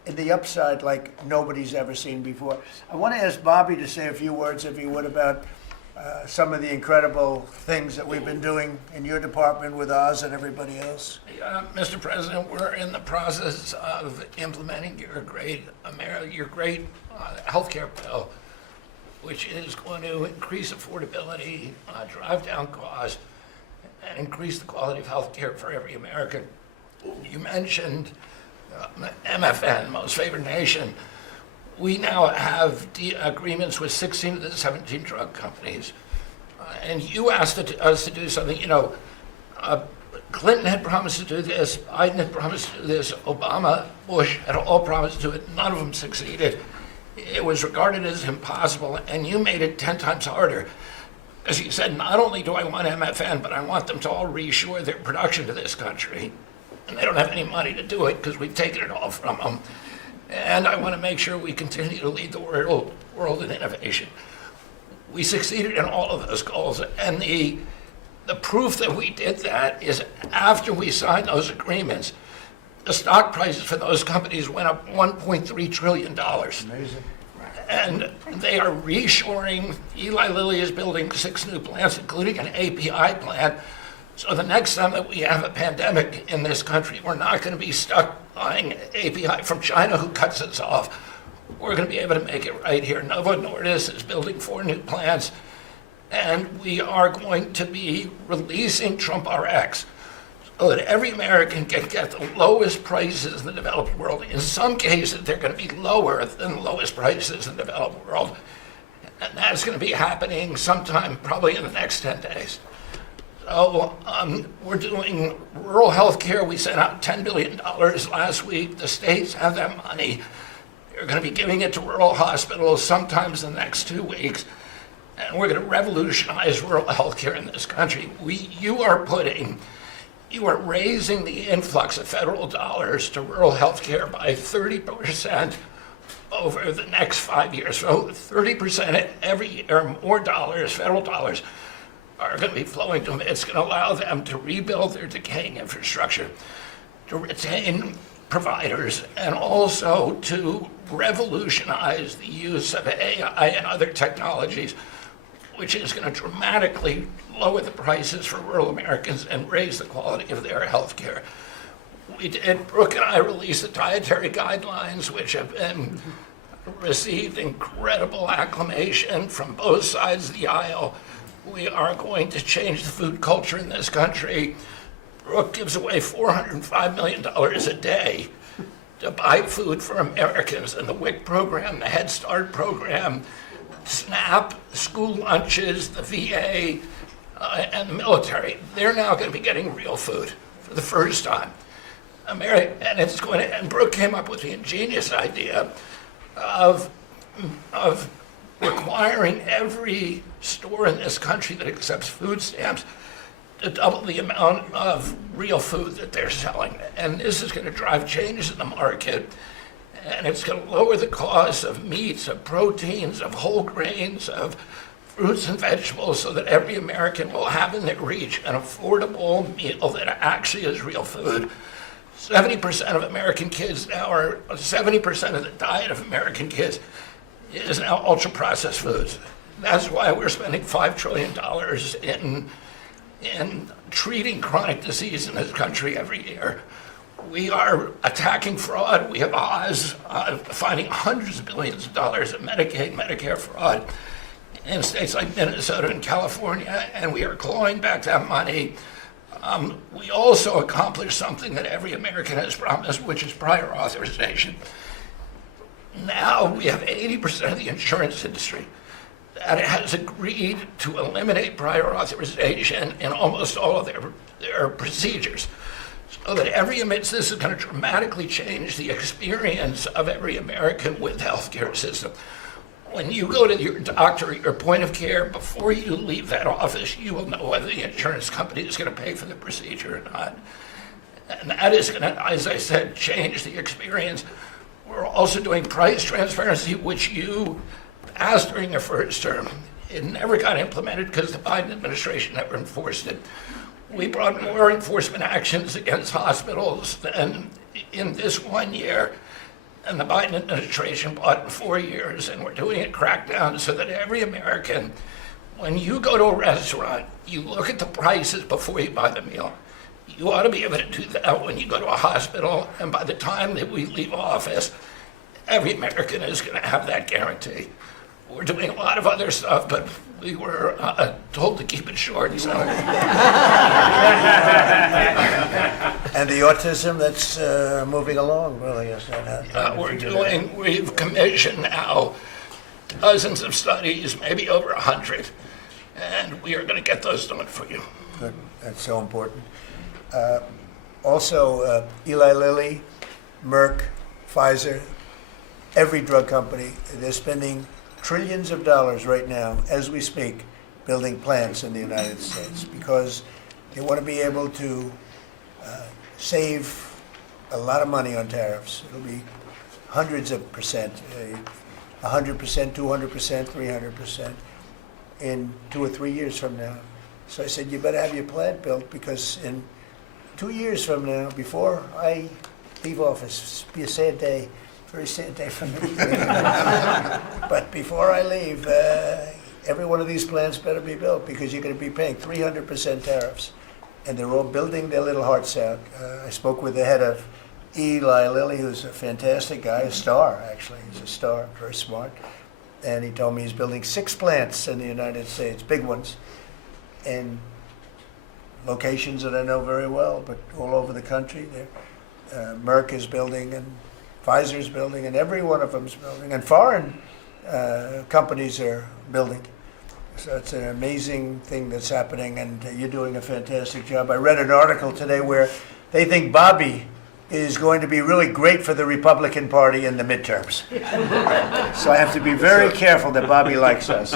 in the upside like nobody's ever seen before. I want to ask Bobby to say a few words, if he would, about some of the incredible things that we've been doing in your department with Oz and everybody else. Mr. President, we're in the process of implementing your great healthcare bill, which is going to increase affordability, drive down costs, and increase the quality of healthcare for every American. You mentioned MFN, Most Favored Nation. We now have agreements with 16 of the 17 drug companies. And you asked us to do something. You know, Clinton had promised to do this, Biden had promised to do this, Obama, Bush had all promised to do it. None of them succeeded. It was regarded as impossible, and you made it 10 times harder. As you said, not only do I want MFN, but I want them to all reshore their production to this country. And they don't have any money to do it because we've taken it all from them. And I want to make sure we continue to lead the world in innovation. We succeeded in all of those goals, and the proof that we did that is after we signed those agreements, the stock prices for those companies went up $1.3 trillion. Amazing. And they are reshoring. Eli Lilly is building 6 new plants, including an API plant. So the next time that we have a pandemic in this country, we're not going to be stuck buying API from China, who cuts us off. We're going to be able to make it right here. Novo Nordisk is building 4 new plants, and we are going to be releasing Trump RX so that every American can get the lowest prices in the developed world. In some cases, they're going to be lower than the lowest prices in the developed world. And that's going to be happening sometime probably in the next 10 days. So we're doing rural health care. We sent out $10 billion last week. The states have that money. They're going to be giving it to rural hospitals sometimes in the next 2 weeks. And we're going to revolutionize rural health care in this country. You are raising the influx of federal dollars to rural health care by 30% over the next 5 years. So 30% every year, more dollars, federal dollars, are going to be flowing to them. It's going to allow them to rebuild their decaying infrastructure, to retain providers, and also to revolutionize the use of AI and other technologies, which is going to dramatically lower the prices for rural Americans and raise the quality of their health care. Brooke and I released the dietary guidelines, which have been received incredible acclamation from both sides of the aisle. We are going to change the food culture in this country. Brooke gives away $405 million a day to buy food for Americans. And the WIC program, the Head Start program, SNAP, school lunches, the VA, and the military, they're now going to be getting real food for the first time. And Brooke came up with the ingenious idea of requiring every store in this country that accepts food stamps to double the amount of real food that they're selling. And this is going to drive changes in the market. And it's going to lower the cost of meats, of proteins, of whole grains, of fruits and vegetables so that every American will have in their reach an affordable meal that actually is real food. 70% of American kids now are, 70% of the diet of American kids is now ultra-processed foods. That's why we're spending $5 trillion in treating chronic disease in this country every year. We are attacking fraud. We have Oz finding hundreds of billions of dollars of Medicaid, Medicare fraud in states like Minnesota and California, and we are clawing back that money. We also accomplished something that every American has promised, which is prior authorization. Now we have 80% of the insurance industry that has agreed to eliminate prior authorization in almost all of their procedures. So that this is going to dramatically change the experience of every American with the healthcare system. When you go to your doctor at your point of care, before you leave that office, you will know whether the insurance company is going to pay for the procedure or not. And that is going to, as I said, change the experience. We're also doing price transparency, which you asked during your first term. It never got implemented because the Biden administration never enforced it. We brought more enforcement actions against hospitals than in this 1 year, and the Biden administration brought in 4 years, and we're doing a crackdown so that every American, when you go to a restaurant, you look at the prices before you buy the meal. You ought to be able to do that when you go to a hospital, and by the time that we leave office, every American is going to have that guarantee. We're doing a lot of other stuff, but we were told to keep it short. So. And the autism that's moving along, really, is that We've commissioned now dozens of studies, maybe over 100, and we are going to get those done for you. Good. That's so important. Also, Eli Lilly, Merck, Pfizer, every drug company, they're spending trillions of dollars right now, as we speak, building plants in the United States because they want to be able to save a lot of money on tariffs. It'll be hundreds of percent, 100%, 200%, 300% in 2 or 3 years from now. So I said, you better have your plant built because in 2 years from now, before I leave office, it'll be a sad day. Very sad day for me. But before I leave, every one of these plants better be built because you're going to be paying 300% tariffs. And they're all building their little hearts out. I spoke with the head of Eli Lilly, who's a fantastic guy, a star, actually. He's a star, very smart. And he told me he's building 6 plants in the United States, big ones, in locations that I know very well, but all over the country. Merck is building, and Pfizer's building, and every one of them's building, and foreign companies are building. So it's an amazing thing that's happening, and you're doing a fantastic job. I read an article today where they think Bobby is going to be really great for the Republican Party in the midterms. So I have to be very careful that Bobby likes us.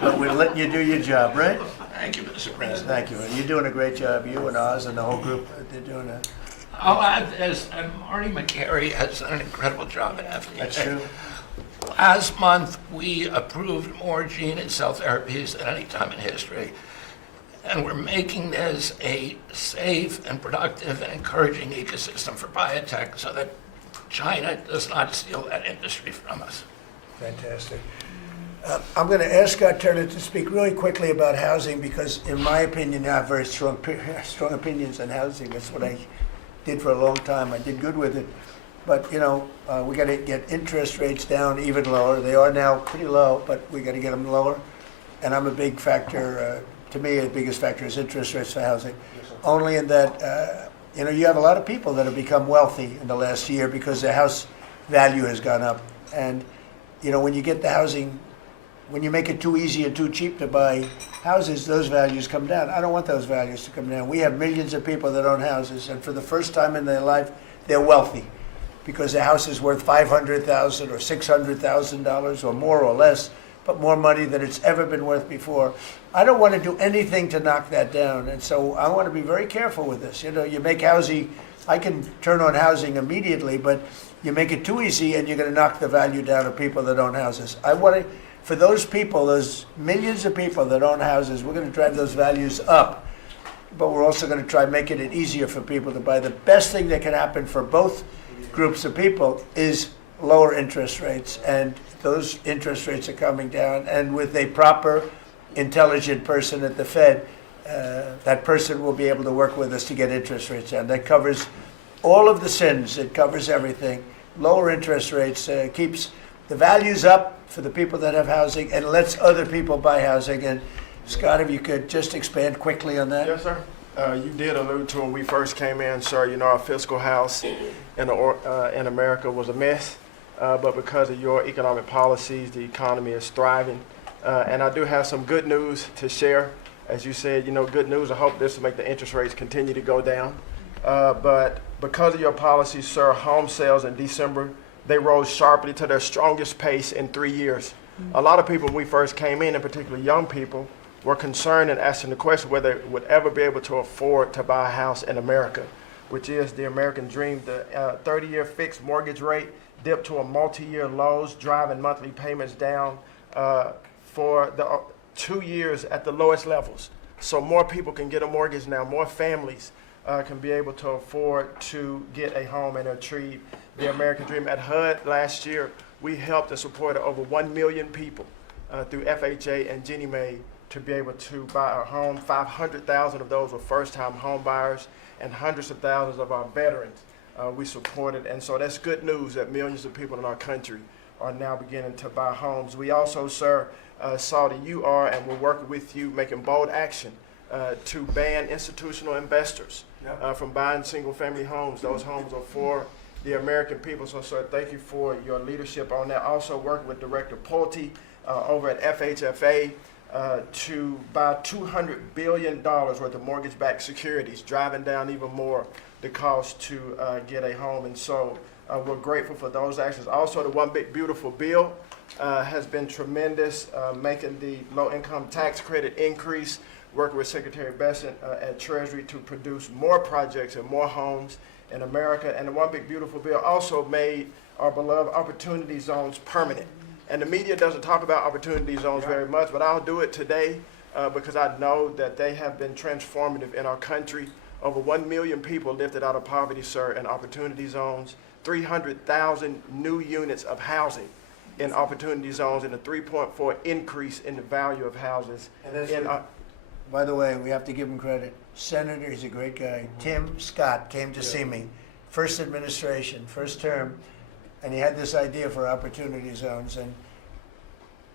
But we're letting you do your job, right? Thank you, Mr. President. Thank you. You're doing a great job. You and Oz and the whole group, they're doing a... I'll add this, and Marty McCary has done an incredible job at FDA. That's true. Last month, we approved more gene and cell therapies than any time in history. And we're making this a safe and productive and encouraging ecosystem for biotech so that China does not steal that industry from us. Fantastic. I'm going to ask Scott Turner to speak really quickly about housing because, in my opinion, I have very strong opinions on housing. That's what I did for a long time. I did good with it. But, we got to get interest rates down even lower. They are now pretty low, but we got to get them lower. And I'm a big factor, to me, the biggest factor is interest rates for housing. Only in that, you have a lot of people that have become wealthy in the last year because their house value has gone up. And, when you get the housing, when you make it too easy and too cheap to buy houses, those values come down. I don't want those values to come down. We have millions of people that own houses, and for the first time in their life, they're wealthy because their house is worth $500,000 or $600,000 or more or less. but more money than it's ever been worth before. I don't want to do anything to knock that down, and so I want to be very careful with this. You know, you make housing, I can turn on housing immediately, but you make it too easy and you're going to knock the value down of people that own houses. I want to, for those people, those millions of people that own houses, we're going to drive those values up, but we're also going to try making it easier for people to buy. The best thing that can happen for both groups of people is lower interest rates, and those interest rates are coming down, and with a proper, intelligent person at the Fed, that person will be able to work with us to get interest rates down. That covers all of the sins. It covers everything. Lower interest rates keeps the values up for the people that have housing and lets other people buy housing. And Scott, if you could just expand quickly on that. Yes, sir. You did allude to when we first came in, sir, you know, our fiscal house in America was a mess. But because of your economic policies, the economy is thriving. And I do have some good news to share. As you said, you know, good news. I hope this will make the interest rates continue to go down. But because of your policies, sir, home sales in December, they rose sharply to their strongest pace in 3 years. A lot of people, when we first came in particularly young people, were concerned and asking the question whether they would ever be able to afford to buy a house in America, which is the American dream. The 30-year fixed mortgage rate dipped to a multi-year lows, driving monthly payments down for the 2 years at the lowest levels. So more people can get a mortgage now, more families can be able to afford to get a home and achieve the American dream. At HUD last year, we helped and supported over 1 million people through FHA and Ginnie Mae to be able to buy a home. 500,000 of those were first-time home buyers, and hundreds of thousands of our veterans we supported. And so that's good news that millions of people in our country are now beginning to buy homes. We also, sir, saw that you are, and we're working with you, making bold action to ban institutional investors from buying single-family homes. Those homes are for the American people. So, sir, thank you for your leadership on that. Also working with Director Pulte over at FHFA to buy $200 billion worth of mortgage-backed securities, driving down even more the cost to get a home. And so we're grateful for those actions. Also, the One Big Beautiful Bill has been tremendous, making the low-income tax credit increase, working with Secretary Bessent at Treasury to produce more projects and more homes in America. And the One Big Beautiful Bill also made our beloved opportunity zones permanent. And the media doesn't talk about opportunity zones very much, but I'll do it today because I know that they have been transformative in our country. Over 1 million people lifted out of poverty, sir, in opportunity zones, 300,000 new units of housing in opportunity zones, and a 3.4 increase in the value of houses. By the way, we have to give him credit. Senator, he's a great guy. Tim Scott came to see me, first administration, first term, and he had this idea for opportunity zones, and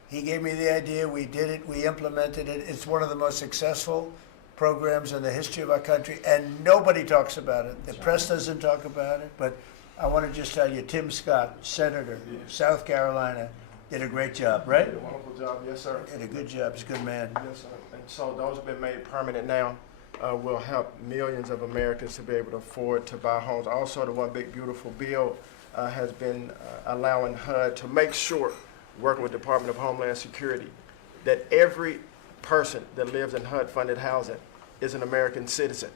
he gave me the idea. We did it. We implemented it. It's one of the most successful programs in the history of our country, and nobody talks about it. The press doesn't talk about it, but I want to just tell you, Tim Scott, Senator, South Carolina, did a great job, right? Did a wonderful job, yes, sir. Did a good job. He's a good man. Yes, sir. And so those have been made permanent now. Will help millions of Americans to be able to afford to buy homes. Also, the One Big Beautiful Bill has been allowing HUD to make sure, working with the Department of Homeland Security, that every person that lives in HUD-funded housing is an American citizen.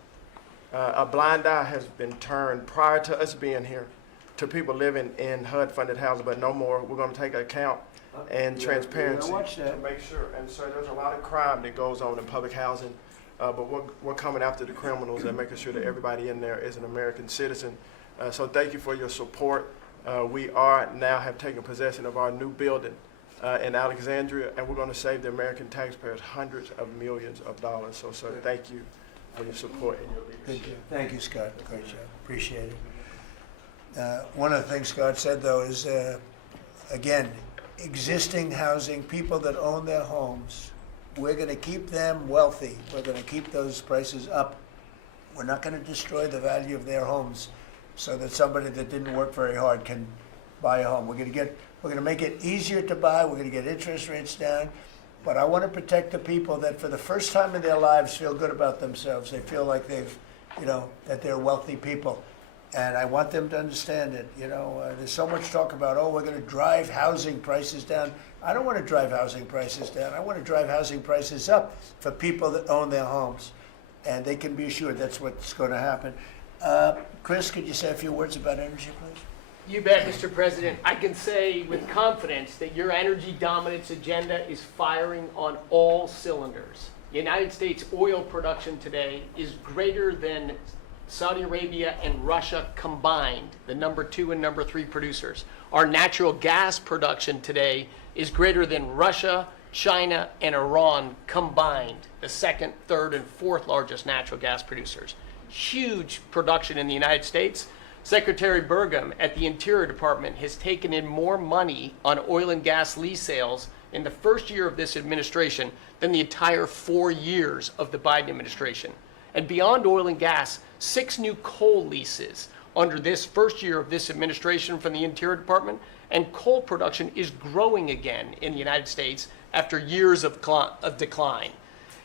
A blind eye has been turned prior to us being here to people living in HUD-funded housing, but no more. We're going to take account and transparency to make sure. And so there's a lot of crime that goes on in public housing, but we're coming after the criminals and making sure that everybody in there is an American citizen. So thank you for your support. We now have taken possession of our new building in Alexandria, and we're going to save the American taxpayers hundreds of millions of dollars. So, sir, thank you for your support and your leadership. Thank you, Scott. Great job. Appreciate it. One of the things Scott said, though, is, again, existing housing, people that own their homes, we're going to keep them wealthy. We're going to keep those prices up. We're not going to destroy the value of their homes so that somebody that didn't work very hard can buy a home. We're going to make it easier to buy. We're going to get interest rates down. But I want to protect the people that for the first time in their lives feel good about themselves. They feel like they've, that they're wealthy people. And I want them to understand it. You know, there's so much talk about, oh, we're going to drive housing prices down. I don't want to drive housing prices down. I want to drive housing prices up for people that own their homes. And they can be assured that's what's going to happen. Chris, could you say a few words about energy, please? You bet, Mr. President. I can say with confidence that your energy dominance agenda is firing on all cylinders. The United States oil production today is greater than Saudi Arabia and Russia combined, the number 2 and number 3 producers. Our natural gas production today is greater than Russia, China, and Iran combined, the 2nd, 3rd, and 4th largest natural gas producers. Huge production in the United States. Secretary Burgum at the Interior Department has taken in more money on oil and gas lease sales in the first year of this administration than the entire 4 years of the Biden administration. And beyond oil and gas, 6 new coal leases under this first year of this administration from the Interior Department, and coal production is growing again in the United States after years of decline.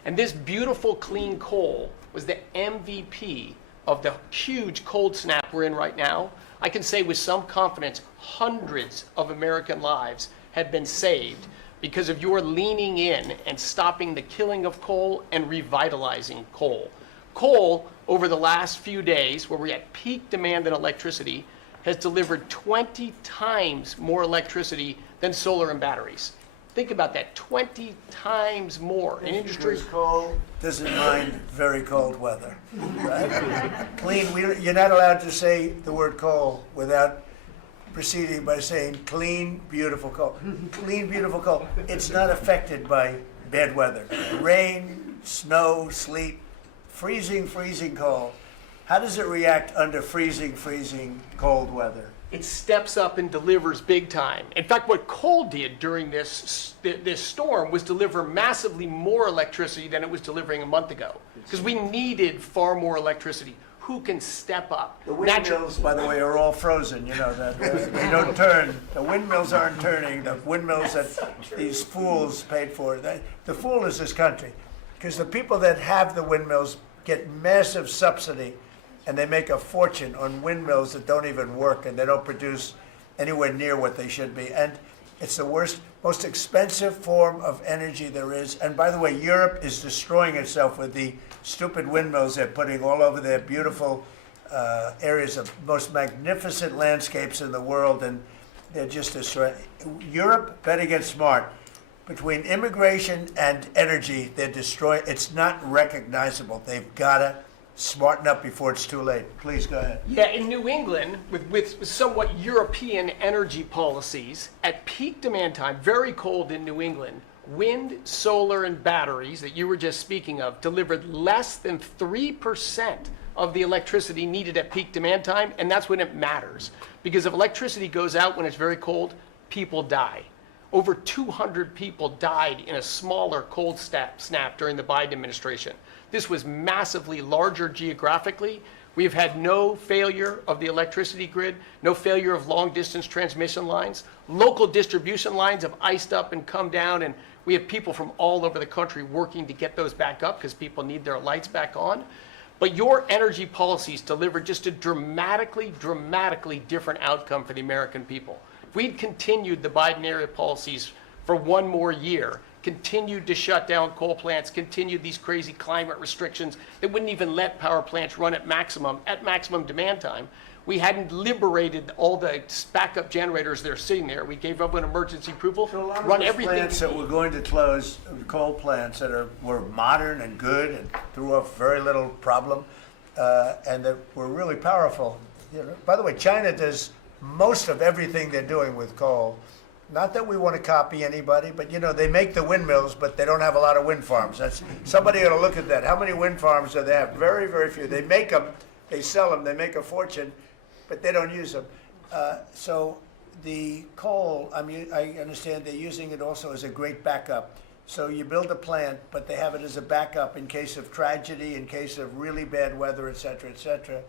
And this beautiful clean coal was the MVP of the huge cold snap we're in right now. I can say with some confidence, hundreds of American lives have been saved because of your leaning in and stopping the killing of coal and revitalizing coal. Coal, over the last few days, where we're at peak demand in electricity, has delivered 20 times more electricity than solar and batteries. Think about that, 20 times more. An industry. Because coal doesn't mind very cold weather. Right? Clean, you're not allowed to say the word coal without proceeding by saying clean, beautiful coal. Clean, beautiful coal. It's not affected by bad weather. Rain, snow, sleet, freezing cold. How does it react under freezing cold weather? It steps up and delivers big time. In fact, what coal did during this storm was deliver massively more electricity than it was delivering a month ago, because we needed far more electricity. Who can step up? The windmills, by the way, are all frozen. You know that they don't turn. The windmills aren't turning. The windmills that these fools paid for. The fool is this country, because the people that have the windmills get massive subsidy, and they make a fortune on windmills that don't even work, and they don't produce anywhere near what they should be. And it's the worst, most expensive form of energy there is. And by the way, Europe is destroying itself with the stupid windmills they're putting all over their beautiful areas of most magnificent landscapes in the world, and they're just destroying. Europe, bet against smart. Between immigration and energy, they're destroying. It's not recognizable. They've got to smarten up before it's too late. Please go ahead. Yeah, in New England, with somewhat European energy policies, at peak demand time, very cold in New England, wind, solar, and batteries that you were just speaking of delivered less than 3% of the electricity needed at peak demand time, and that's when it matters. Because if electricity goes out when it's very cold, people die. Over 200 people died in a smaller cold snap during the Biden administration. This was massively larger geographically. We have had no failure of the electricity grid, no failure of long-distance transmission lines. Local distribution lines have iced up and come down, and we have people from all over the country working to get those back up because people need their lights back on. But your energy policies delivered just a dramatically different outcome for the American people. If we'd continued the Biden-era policies for one more year, continued to shut down coal plants, continued these crazy climate restrictions that wouldn't even let power plants run at maximum demand time, we hadn't liberated all the backup generators that are sitting there. We gave up an emergency approval, So a lot of run those everything. plants that were going to close, coal plants that were modern and good and threw off very little problem, and that were really powerful. You know, by the way, China does most of everything they're doing with coal. Not that we want to copy anybody, but you know, they make the windmills, but they don't have a lot of wind farms. Somebody ought to look at that. How many wind farms do they have? Very, very few. They make them, they sell them, they make a fortune, but they don't use them. So the coal, I mean, I understand they're using it also as a great backup. So you build a plant, but they have it as a backup in case of tragedy, in case of really bad weather, et cetera, et cetera.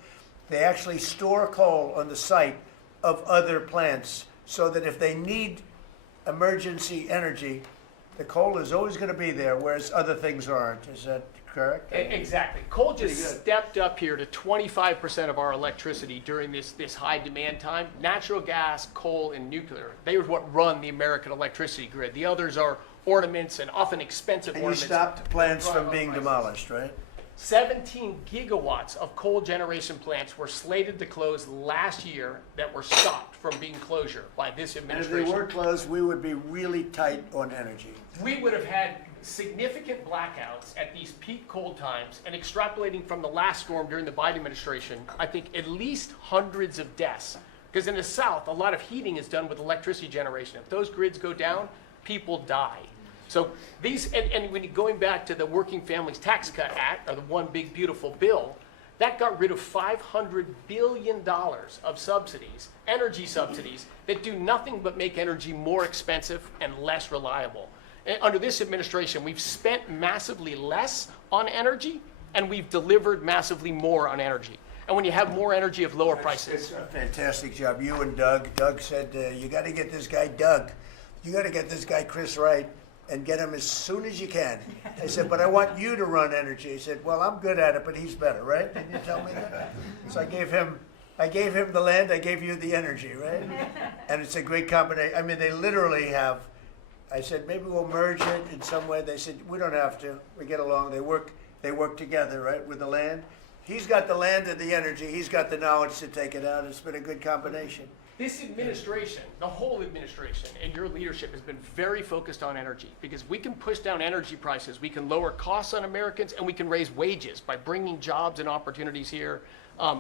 They actually store coal on the site of other plants, so that if they need emergency energy, the coal is always going to be there, whereas other things aren't. Is that correct? Exactly. Coal just Pretty good. stepped up here to 25% of our electricity during this high demand time. Natural gas, coal, and nuclear, they are what run the American electricity grid. The others are ornaments and often expensive And you ornaments. stopped plants Run from up being prices. demolished, right? 17 gigawatts of coal generation plants were slated to close last year that were stopped from being closure by this And if they administration. were closed, we would be really tight on energy. We would have had significant blackouts at these peak cold times, and extrapolating from the last storm during the Biden administration, I think at least hundreds of deaths. Because in the South, a lot of heating is done with electricity generation. If those grids go down, people die. So these, and when you're going back to the Working Families Tax Cut Act, or the One Big Beautiful Bill, that got rid of $500 billion of subsidies, energy subsidies, that do nothing but make energy more expensive and less reliable. And under this administration, we've spent massively less on energy, and we've delivered massively more on energy. And when you have more energy, you have lower prices. It's a fantastic job. You and Doug. Doug said, you got to get this guy Doug. You got to get this guy Chris Wright and get him as soon as you can. I said, but I want you to run energy. He said, well, I'm good at it, but he's better, right? Didn't you tell me that? So I gave him the land, I gave you the energy, right? And it's a great combination. I mean, they literally have, I said, maybe we'll merge it in some way. They said, we don't have to. We get along. They work together, right, with the land. He's got the land and the energy. He's got the knowledge to take it out. It's been a good combination. This administration, the whole administration, and your leadership has been very focused on energy, because we can push down energy prices, we can lower costs on Americans, and we can raise wages by bringing jobs and opportunities here.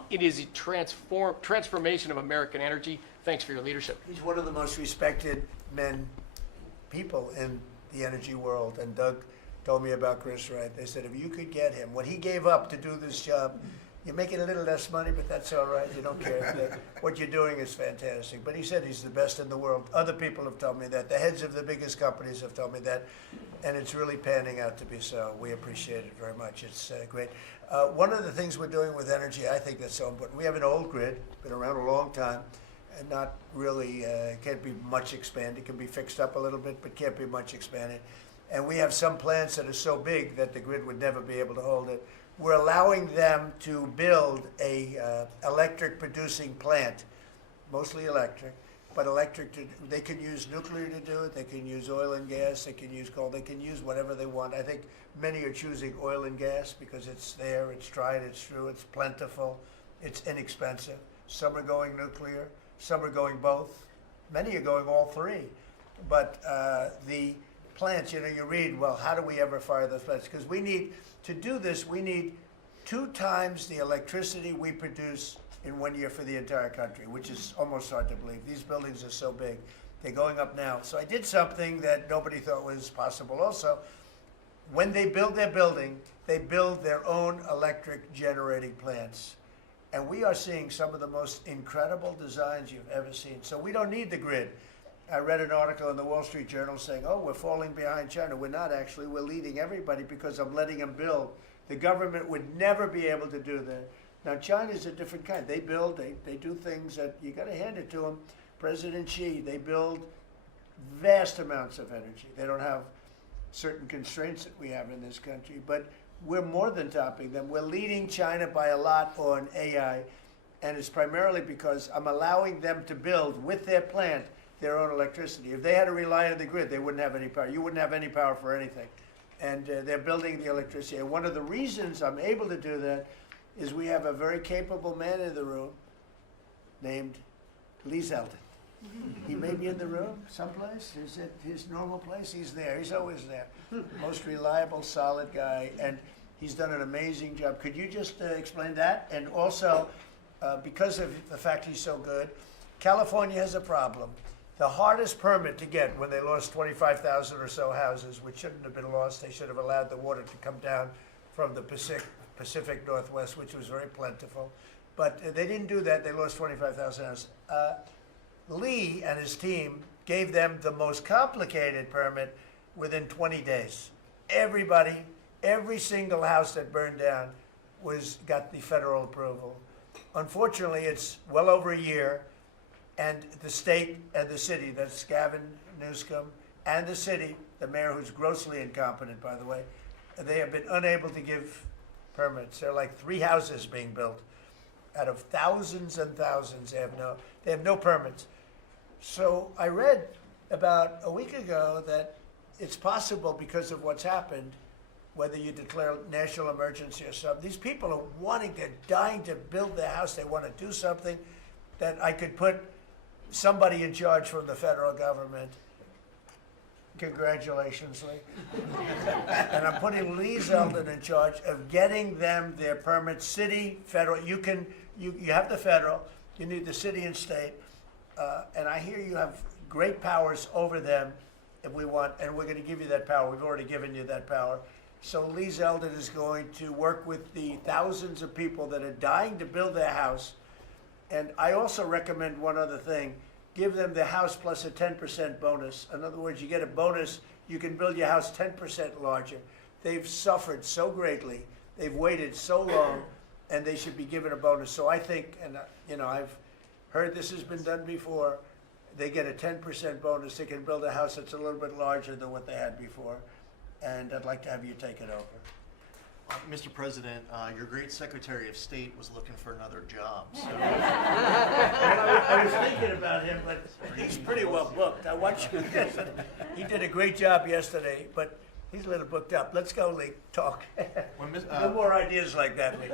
It is a transformation of American energy. Thanks for your leadership. He's one of the most respected people in the energy world. And Doug told me about Chris Wright. They said, if you could get him, what he gave up to do this job, you're making a little less money, but that's all right. You don't care. What you're doing is fantastic. But he said he's the best in the world. Other people have told me that. The heads of the biggest companies have told me that. And it's really panning out to be so. We appreciate it very much. It's great. One of the things we're doing with energy, I think that's so important. We have an old grid, been around a long time, and not really, can't be much expanded. It can be fixed up a little bit, but can't be much expanded. And we have some plants that are so big that the grid would never be able to hold it. We're allowing them to build a electric producing plant, mostly electric, but they can use nuclear to do it, they can use oil and gas, they can use coal, they can use whatever they want. I think many are choosing oil and gas because it's there, it's tried, it's true, it's plentiful, it's inexpensive. Some are going nuclear, some are going both, many are going all three. But the plants, you read, well, how do we ever fire those plants? Because to do this, we need 2 times the electricity we produce in 1 year for the entire country, which is almost hard to believe. These buildings are so big. They're going up now. So I did something that nobody thought was possible also. When they build their building, they build their own electric generating plants. And we are seeing some of the most incredible designs you've ever seen. So we don't need the grid. I read an article in the Wall Street Journal saying, oh, we're falling behind China. We're not actually. We're leading everybody because I'm letting them build. The government would never be able to do that. Now, China's a different kind. They build, they do things that you got to hand it to them. President Xi, they build vast amounts of energy. They don't have certain constraints that we have in this country, but we're more than topping them. We're leading China by a lot on AI, and it's primarily because I'm allowing them to build with their plant their own electricity. If they had to rely on the grid, they wouldn't have any power. You wouldn't have any power for anything. And they're building the electricity. And one of the reasons I'm able to do that is we have a very capable man in the room named Lee Zeldin. He may be in the room someplace. Is it his normal place? He's there. He's always there. Most reliable, solid guy. And he's done an amazing job. Could you just explain that? And also, because of the fact he's so good, California has a problem. The hardest permit to get when they lost 25,000 or so houses, which shouldn't have been lost, they should have allowed the water to come down from the Pacific Northwest, which was very plentiful. But they didn't do that. They lost 25,000 houses. Lee and his team gave them the most complicated permit within 20 days. Everybody, every single house that burned down got the federal approval. Unfortunately, it's well over a year. And the state and the city, that's Gavin Newsom, and the city, the mayor who's grossly incompetent, by the way, they have been unable to give permits. There are like 3 houses being built out of thousands and thousands. They have no permits. So I read about a week ago that it's possible, because of what's happened, whether you declare national emergency or something, these people are dying to build their house. They want to do something, that I could put somebody in charge from the federal government. Congratulations, Lee. And I'm putting Lee Zeldin in charge of getting them their permits, city, federal. You have the federal, you need the city and state. And I hear you have great powers over them if we want, and we're going to give you that power. We've already given you that power. So Lee Zeldin is going to work with the thousands of people that are dying to build their house. And I also recommend one other thing. Give them the house plus a 10% bonus. In other words, you get a bonus, you can build your house 10% larger. They've suffered so greatly, they've waited so long, and they should be given a bonus. So I think, and I've heard this has been done before, they get a 10% bonus. They can build a house that's a little bit larger than what they had before. And I'd like to have you take it over. Mr. President, your great Secretary of State was looking for another job. So. I was thinking about him, but he's pretty well booked. I watched him yesterday. He did a great job yesterday, but he's a little booked up. Let's go, Lee. Talk. No more ideas like that, Lee.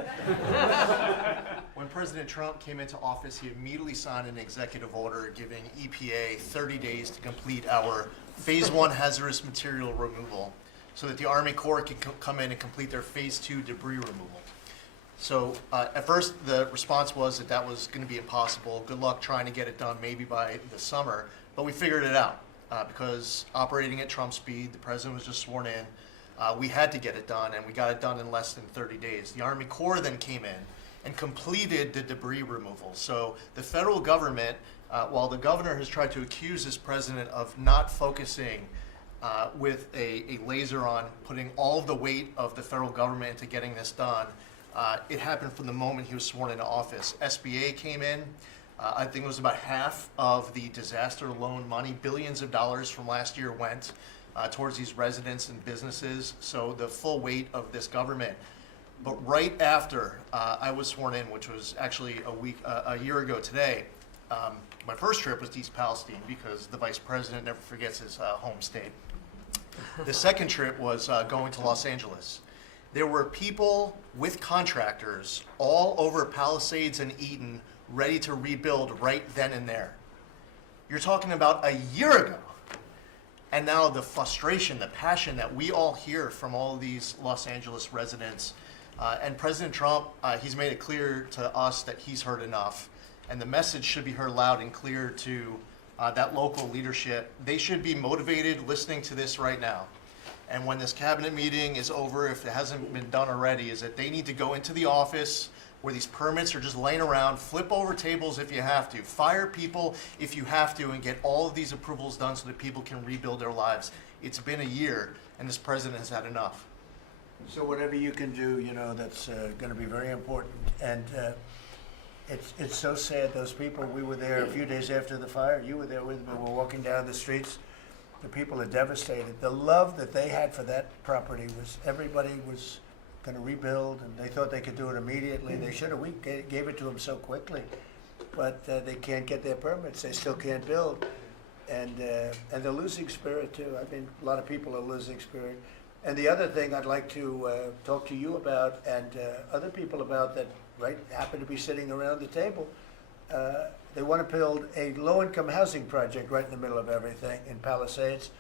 When President Trump came into office, he immediately signed an executive order giving EPA 30 days to complete our Phase 1 hazardous material removal, so that the Army Corps can come in and complete their Phase 2 debris removal. So at first the response was that was going to be impossible. Good luck trying to get it done maybe by the summer. But we figured it out because operating at Trump speed, the president was just sworn in. We had to get it done, and we got it done in less than 30 days. The Army Corps then came in and completed the debris removal. So the federal government, while the governor has tried to accuse this president of not focusing with a laser on putting all of the weight of the federal government into getting this done. It happened from the moment he was sworn into office. SBA came in. I think it was about half of the disaster loan money, billions of dollars from last year went towards these residents and businesses. So the full weight of this government. But right after I was sworn in, which was actually a year ago today, my first trip was to East Palestine because the vice president never forgets his home state. The second trip was going to Los Angeles. There were people with contractors all over Palisades and Eaton ready to rebuild right then and there. You're talking about a year ago. And now the frustration, the passion that we all hear from all of these Los Angeles residents. And President Trump, he's made it clear to us that he's heard enough. And the message should be heard loud and clear to that local leadership. They should be motivated listening to this right now. And when this cabinet meeting is over, if it hasn't been done already, is that they need to go into the office where these permits are just laying around, flip over tables if you have to, fire people if you have to, and get all of these approvals done so that people can rebuild their lives. It's been a year, and this president has had enough. So whatever you can do, that's going to be very important. And it's so sad, those people, we were there a few days after the fire, you were there with me, we were walking down the streets, the people are devastated. The love that they had for that property was, everybody was going to rebuild, and they thought they could do it immediately. They should have, we gave it to them so quickly, but they can't get their permits, they still can't build. And they're losing spirit too. I mean, a lot of people are losing spirit. And the other thing I'd like to talk to you about and other people about that happen to be sitting around the table, they want to build a low-income housing project right in the middle of everything in Palisades.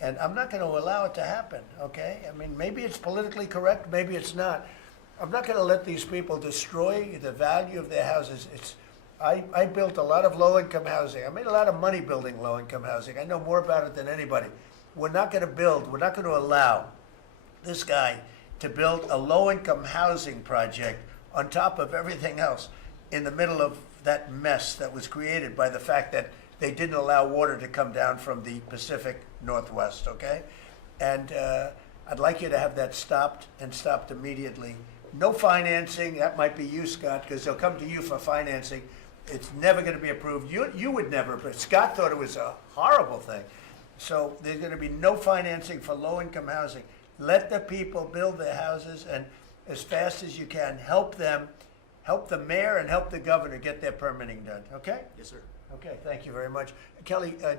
And I'm not going to allow it to happen, okay? I mean, maybe it's politically correct, maybe it's not. I'm not going to let these people destroy the value of their houses. I built a lot of low-income housing. I made a lot of money building low-income housing. I know more about it than anybody. We're not going to allow this guy to build a low-income housing project on top of everything else in the middle of that mess that was created by the fact that they didn't allow water to come down from the Pacific Northwest, okay? And I'd like you to have that stopped, and stopped immediately. No financing, that might be you, Scott, because they'll come to you for financing. It's never going to be approved. You would never, but Scott thought it was a horrible thing. So there's going to be no financing for low-income housing. let the people build their houses, and as fast as you can, help them, help the mayor and help the governor get their permitting done, okay? Yes, sir. Okay, thank you very much. Kelly, I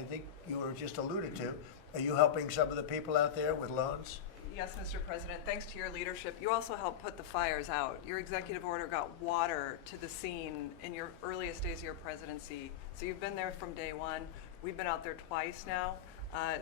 think you were just alluded to, are you helping some of the people out there with loans? Yes, Mr. President, thanks to your leadership, you also helped put the fires out. Your executive order got water to the scene in your earliest days of your presidency. So you've been there from day one. We've been out there twice now.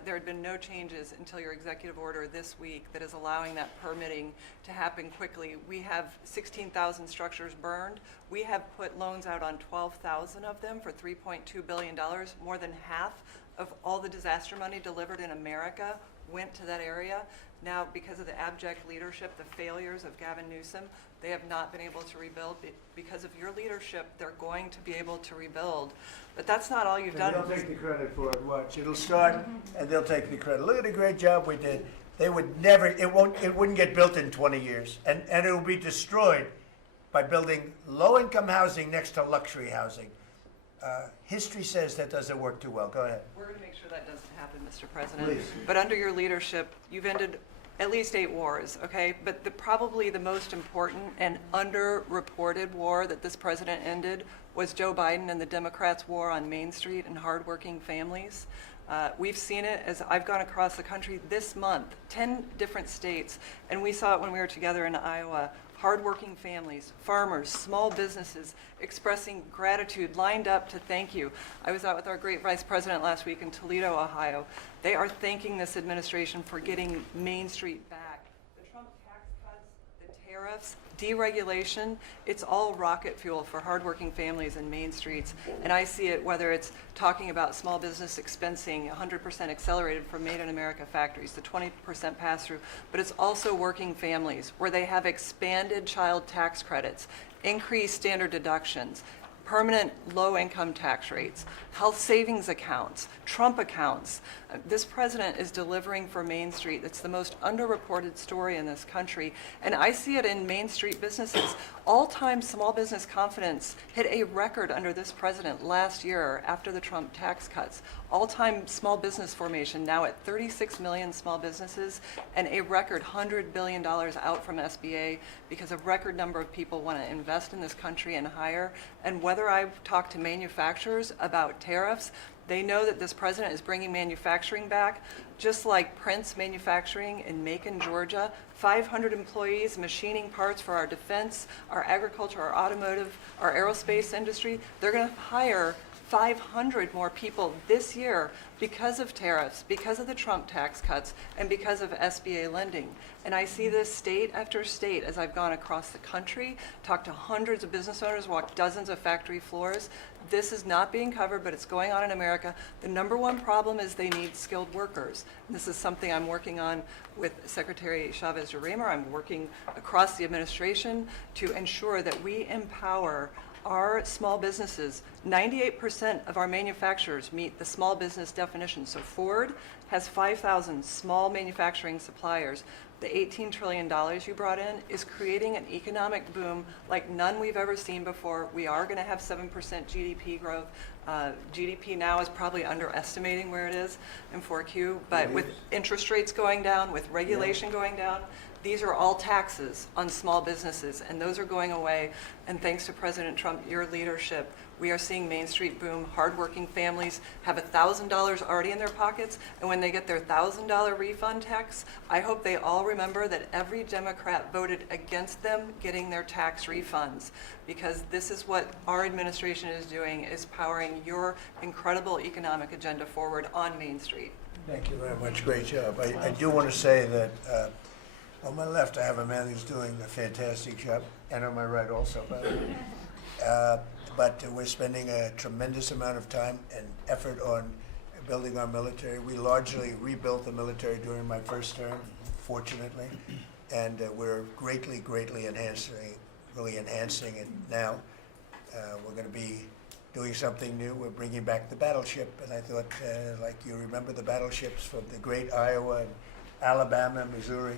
There had been no changes until your executive order this week that is allowing that permitting to happen quickly. We have 16,000 structures burned. We have put loans out on 12,000 of them for $3.2 billion. More than half of all the disaster money delivered in America went to that area. Now, because of the abject leadership, the failures of Gavin Newsom, they have not been able to rebuild. Because of your leadership, they're going to be able to rebuild. But that's not all you've done. They'll take the credit for it, watch. It'll start, and they'll take the credit. Look at the great job we did. They would never, it wouldn't get built in 20 years. And it will be destroyed by building low-income housing next to luxury housing. History says that doesn't work too well. Go ahead. We're going to make sure that doesn't happen, Mr. President. Please. But under your leadership, you've ended at least 8 wars, okay? But probably the most important and underreported war that this president ended was Joe Biden and the Democrats' war on Main Street and hardworking families. We've seen it as I've gone across the country this month, 10 different states, and we saw it when we were together in Iowa. Hardworking families, farmers, small businesses expressing gratitude, lined up to thank you. I was out with our great vice president last week in Toledo, Ohio. They are thanking this administration for getting Main Street back. The Trump tax cuts, the tariffs, deregulation, it's all rocket fuel for hardworking families and Main Streets. And I see it whether it's talking about small business expensing, 100% accelerated for Made in America factories, the 20% pass-through, but it's also working families where they have expanded child tax credits, increased standard deductions, permanent low-income tax rates, health savings accounts, Trump accounts. This president is delivering for Main Street. It's the most underreported story in this country. And I see it in Main Street businesses. All-time small business confidence hit a record under this president last year after the Trump tax cuts. All-time small business formation now at 36 million small businesses and a record $100 billion out from SBA because a record number of people want to invest in this country and hire. And whether I've talked to manufacturers about tariffs, they know that this president is bringing manufacturing back, just like Prince Manufacturing in Macon, Georgia. 500 employees machining parts for our defense, our agriculture, our automotive, our aerospace industry. They're going to hire 500 more people this year because of tariffs, because of the Trump tax cuts, and because of SBA lending. And I see this state after state as I've gone across the country, talked to hundreds of business owners, walked dozens of factory floors. This is not being covered, but it's going on in America. The number one problem is they need skilled workers. And this is something I'm working on with Secretary Chavez-Urimer. I'm working across the administration to ensure that we empower our small businesses. 98% of our manufacturers meet the small business definition. So Ford has 5,000 small manufacturing suppliers. The $18 trillion you brought in is creating an economic boom like none we've ever seen before. We are going to have 7% GDP growth. GDP now is probably underestimating where it is in 4Q, but with interest rates going down, with regulation going down, these are all taxes on small businesses, and those are going away. And thanks to President Trump, your leadership, we are seeing Main Street boom. Hardworking families have $1,000 already in their pockets, and when they get their $1,000 refund tax, I hope they all remember that every Democrat voted against them getting their tax refunds, because this is what our administration is doing, is powering your incredible economic agenda forward on Main Street. Thank you very much. Great job. I do want to say that on my left, I have a man who's doing a fantastic job, and on my right also, by the way. But we're spending a tremendous amount of time and effort on building our military. We largely rebuilt the military during my first term, fortunately, and we're greatly enhancing it now. We're going to be doing something new. We're bringing back the battleship, and I thought, like you remember the battleships from the great Iowa and Alabama, Missouri,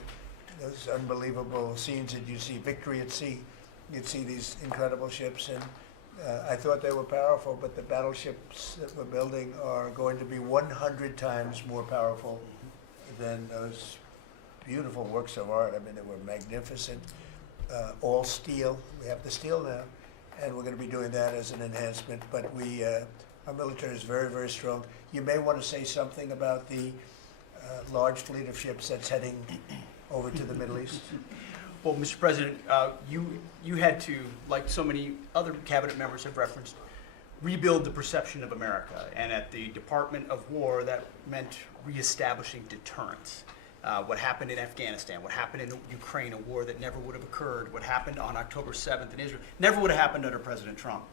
those unbelievable scenes that you see, Victory at Sea. You'd see these incredible ships, and I thought they were powerful, but the battleships that we're building are going to be 100 times more powerful than those beautiful works of art. I mean, they were magnificent, all steel. We have the steel now, and we're going to be doing that as an enhancement. But our military is very, very strong. You may want to say something about the large fleet of ships that's heading over to the Middle East. Well, Mr. President, you had to, like so many other cabinet members have referenced, rebuild the perception of America. And at the Department of War, that meant reestablishing deterrence. What happened in Afghanistan, what happened in Ukraine, a war that never would have occurred, what happened on October 7th in Israel, never would have happened under President Trump.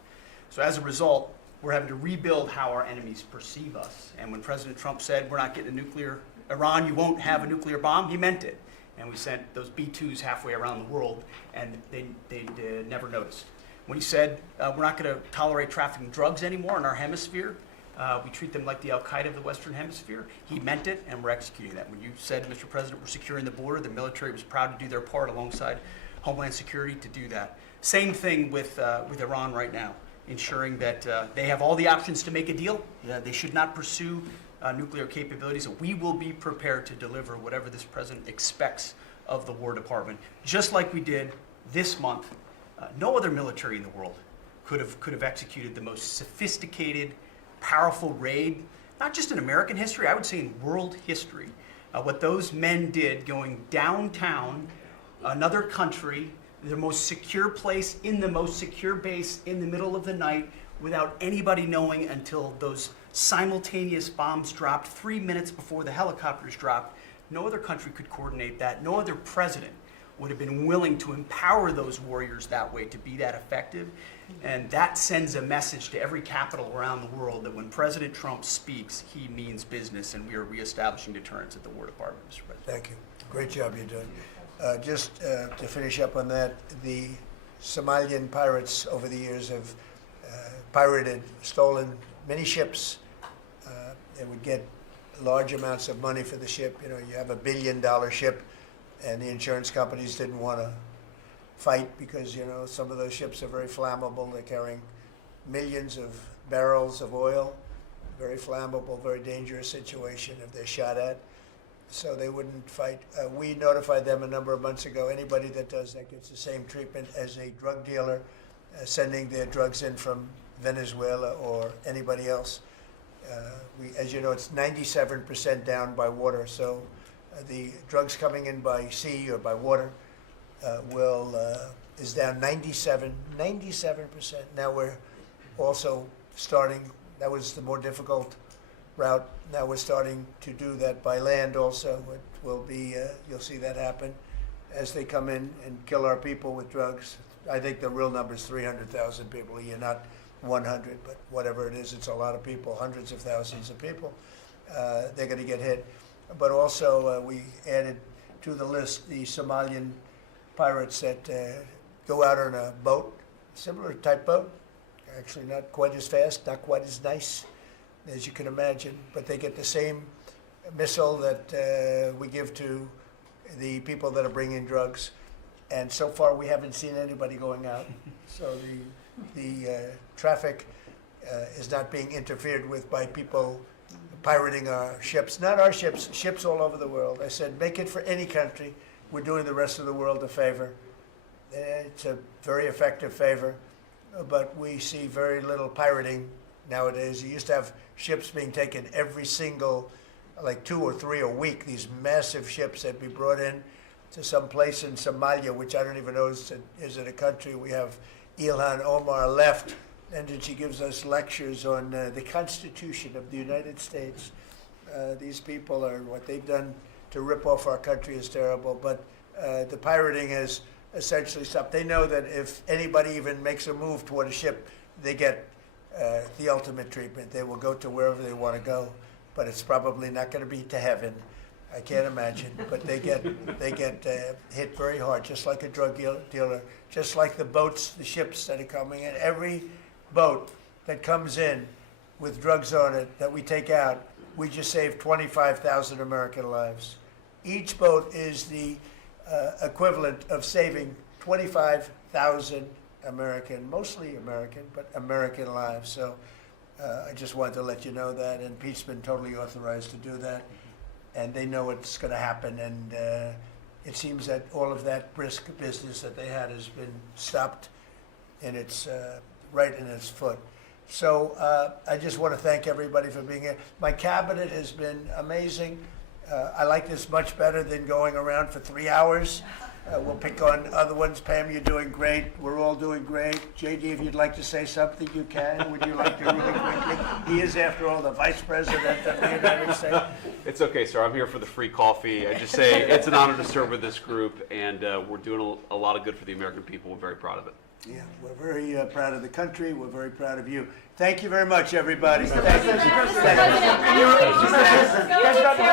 So as a result, we're having to rebuild how our enemies perceive us. And when President Trump said, we're not getting Iran, you won't have a nuclear bomb, he meant it. And we sent those B-2s halfway around the world, and they never noticed. When he said, we're not going to tolerate trafficking drugs anymore in our hemisphere, we treat them like the Al-Qaeda of the Western Hemisphere, he meant it, and we're executing that. When you said, Mr. President, we're securing the border, the military was proud to do their part alongside Homeland Security to do that. Same thing with Iran right now, ensuring that they have all the options to make a deal. They should not pursue nuclear capabilities. We will be prepared to deliver whatever this president expects of the War Department, just like we did this month. No other military in the world could have executed the most sophisticated, powerful raid, not just in American history, I would say in world history. What those men did going downtown, another country, the most secure place in the most secure base in the middle of the night, without anybody knowing until those simultaneous bombs dropped 3 minutes before the helicopters dropped. No other country could coordinate that. No other president would have been willing to empower those warriors that way to be that effective. And that sends a message to every capital around the world that when President Trump speaks, he means business, and we are reestablishing deterrence at the War Department, Mr. President. Thank you. Great job you're doing. Just to finish up on that, the Somalian pirates over the years have pirated, stolen many ships. They would get large amounts of money for the ship. You know, you have $1 billion ship, and the insurance companies didn't want to fight because, you know, some of those ships are very flammable. They're carrying millions of barrels of oil. Very flammable, very dangerous situation if they're shot at. So they wouldn't fight. We notified them a number of months ago. Anybody that does that gets the same treatment as a drug dealer sending their drugs in from Venezuela or anybody else. As you know, it's 97% down by water. So the drugs coming in by sea or by water is down 97%. Now we're also starting, that was the more difficult route. Now we're starting to do that by land also. It will be, you'll see that happen as they come in and kill our people with drugs. I think the real number is 300,000 people a year, not 100, but whatever it is, it's a lot of people, hundreds of thousands of people. They're going to get hit. But also we added to the list the Somalian pirates that go out on a boat, similar type boat, actually not quite as fast, not quite as nice as you can imagine, but they get the same missile that we give to the people that are bringing drugs. And so far we haven't seen anybody going out. So the traffic is not being interfered with by people pirating our ships. Not our ships, ships all over the world. I said, make it for any country. We're doing the rest of the world a favor. It's a very effective favor, but we see very little pirating nowadays. You used to have ships being taken every single, like 2 or 3 a week, these massive ships that be brought in to some place in Somalia, which I don't even know is it a country. We have Ilhan Omar left, and then she gives us lectures on the Constitution of the United States. These people are, what they've done to rip off our country is terrible, but the pirating has essentially stopped. They know that if anybody even makes a move toward a ship, they get the ultimate treatment. They will go to wherever they want to go, but it's probably not going to be to heaven. I can't imagine, but they get hit very hard, just like a drug dealer, just like the boats, the ships that are coming in. Every boat that comes in with drugs on it that we take out, we just saved 25,000 American lives. Each boat is the equivalent of saving 25,000 American, mostly American, but American lives. So I just wanted to let you know that, and Pete's been totally authorized to do that. and they know it's going to happen. And it seems that all of that brisk business that they had has been stopped in its right in its foot. So I just want to thank everybody for being here. My cabinet has been amazing. I like this much better than going around for 3 hours. We'll pick on other ones. Pam, you're doing great. We're all doing great. JD, if you'd like to say something, you can. Would you like to really quickly? He is, after all, the Vice President of the United States. It's okay, sir. I'm here for the free coffee. I just say it's an honor to serve with this group, and we're doing a lot of good for the American people. We're very proud of it. Yeah, we're very proud of the country. We're very proud of you. Thank you very much, everybody. Thank you.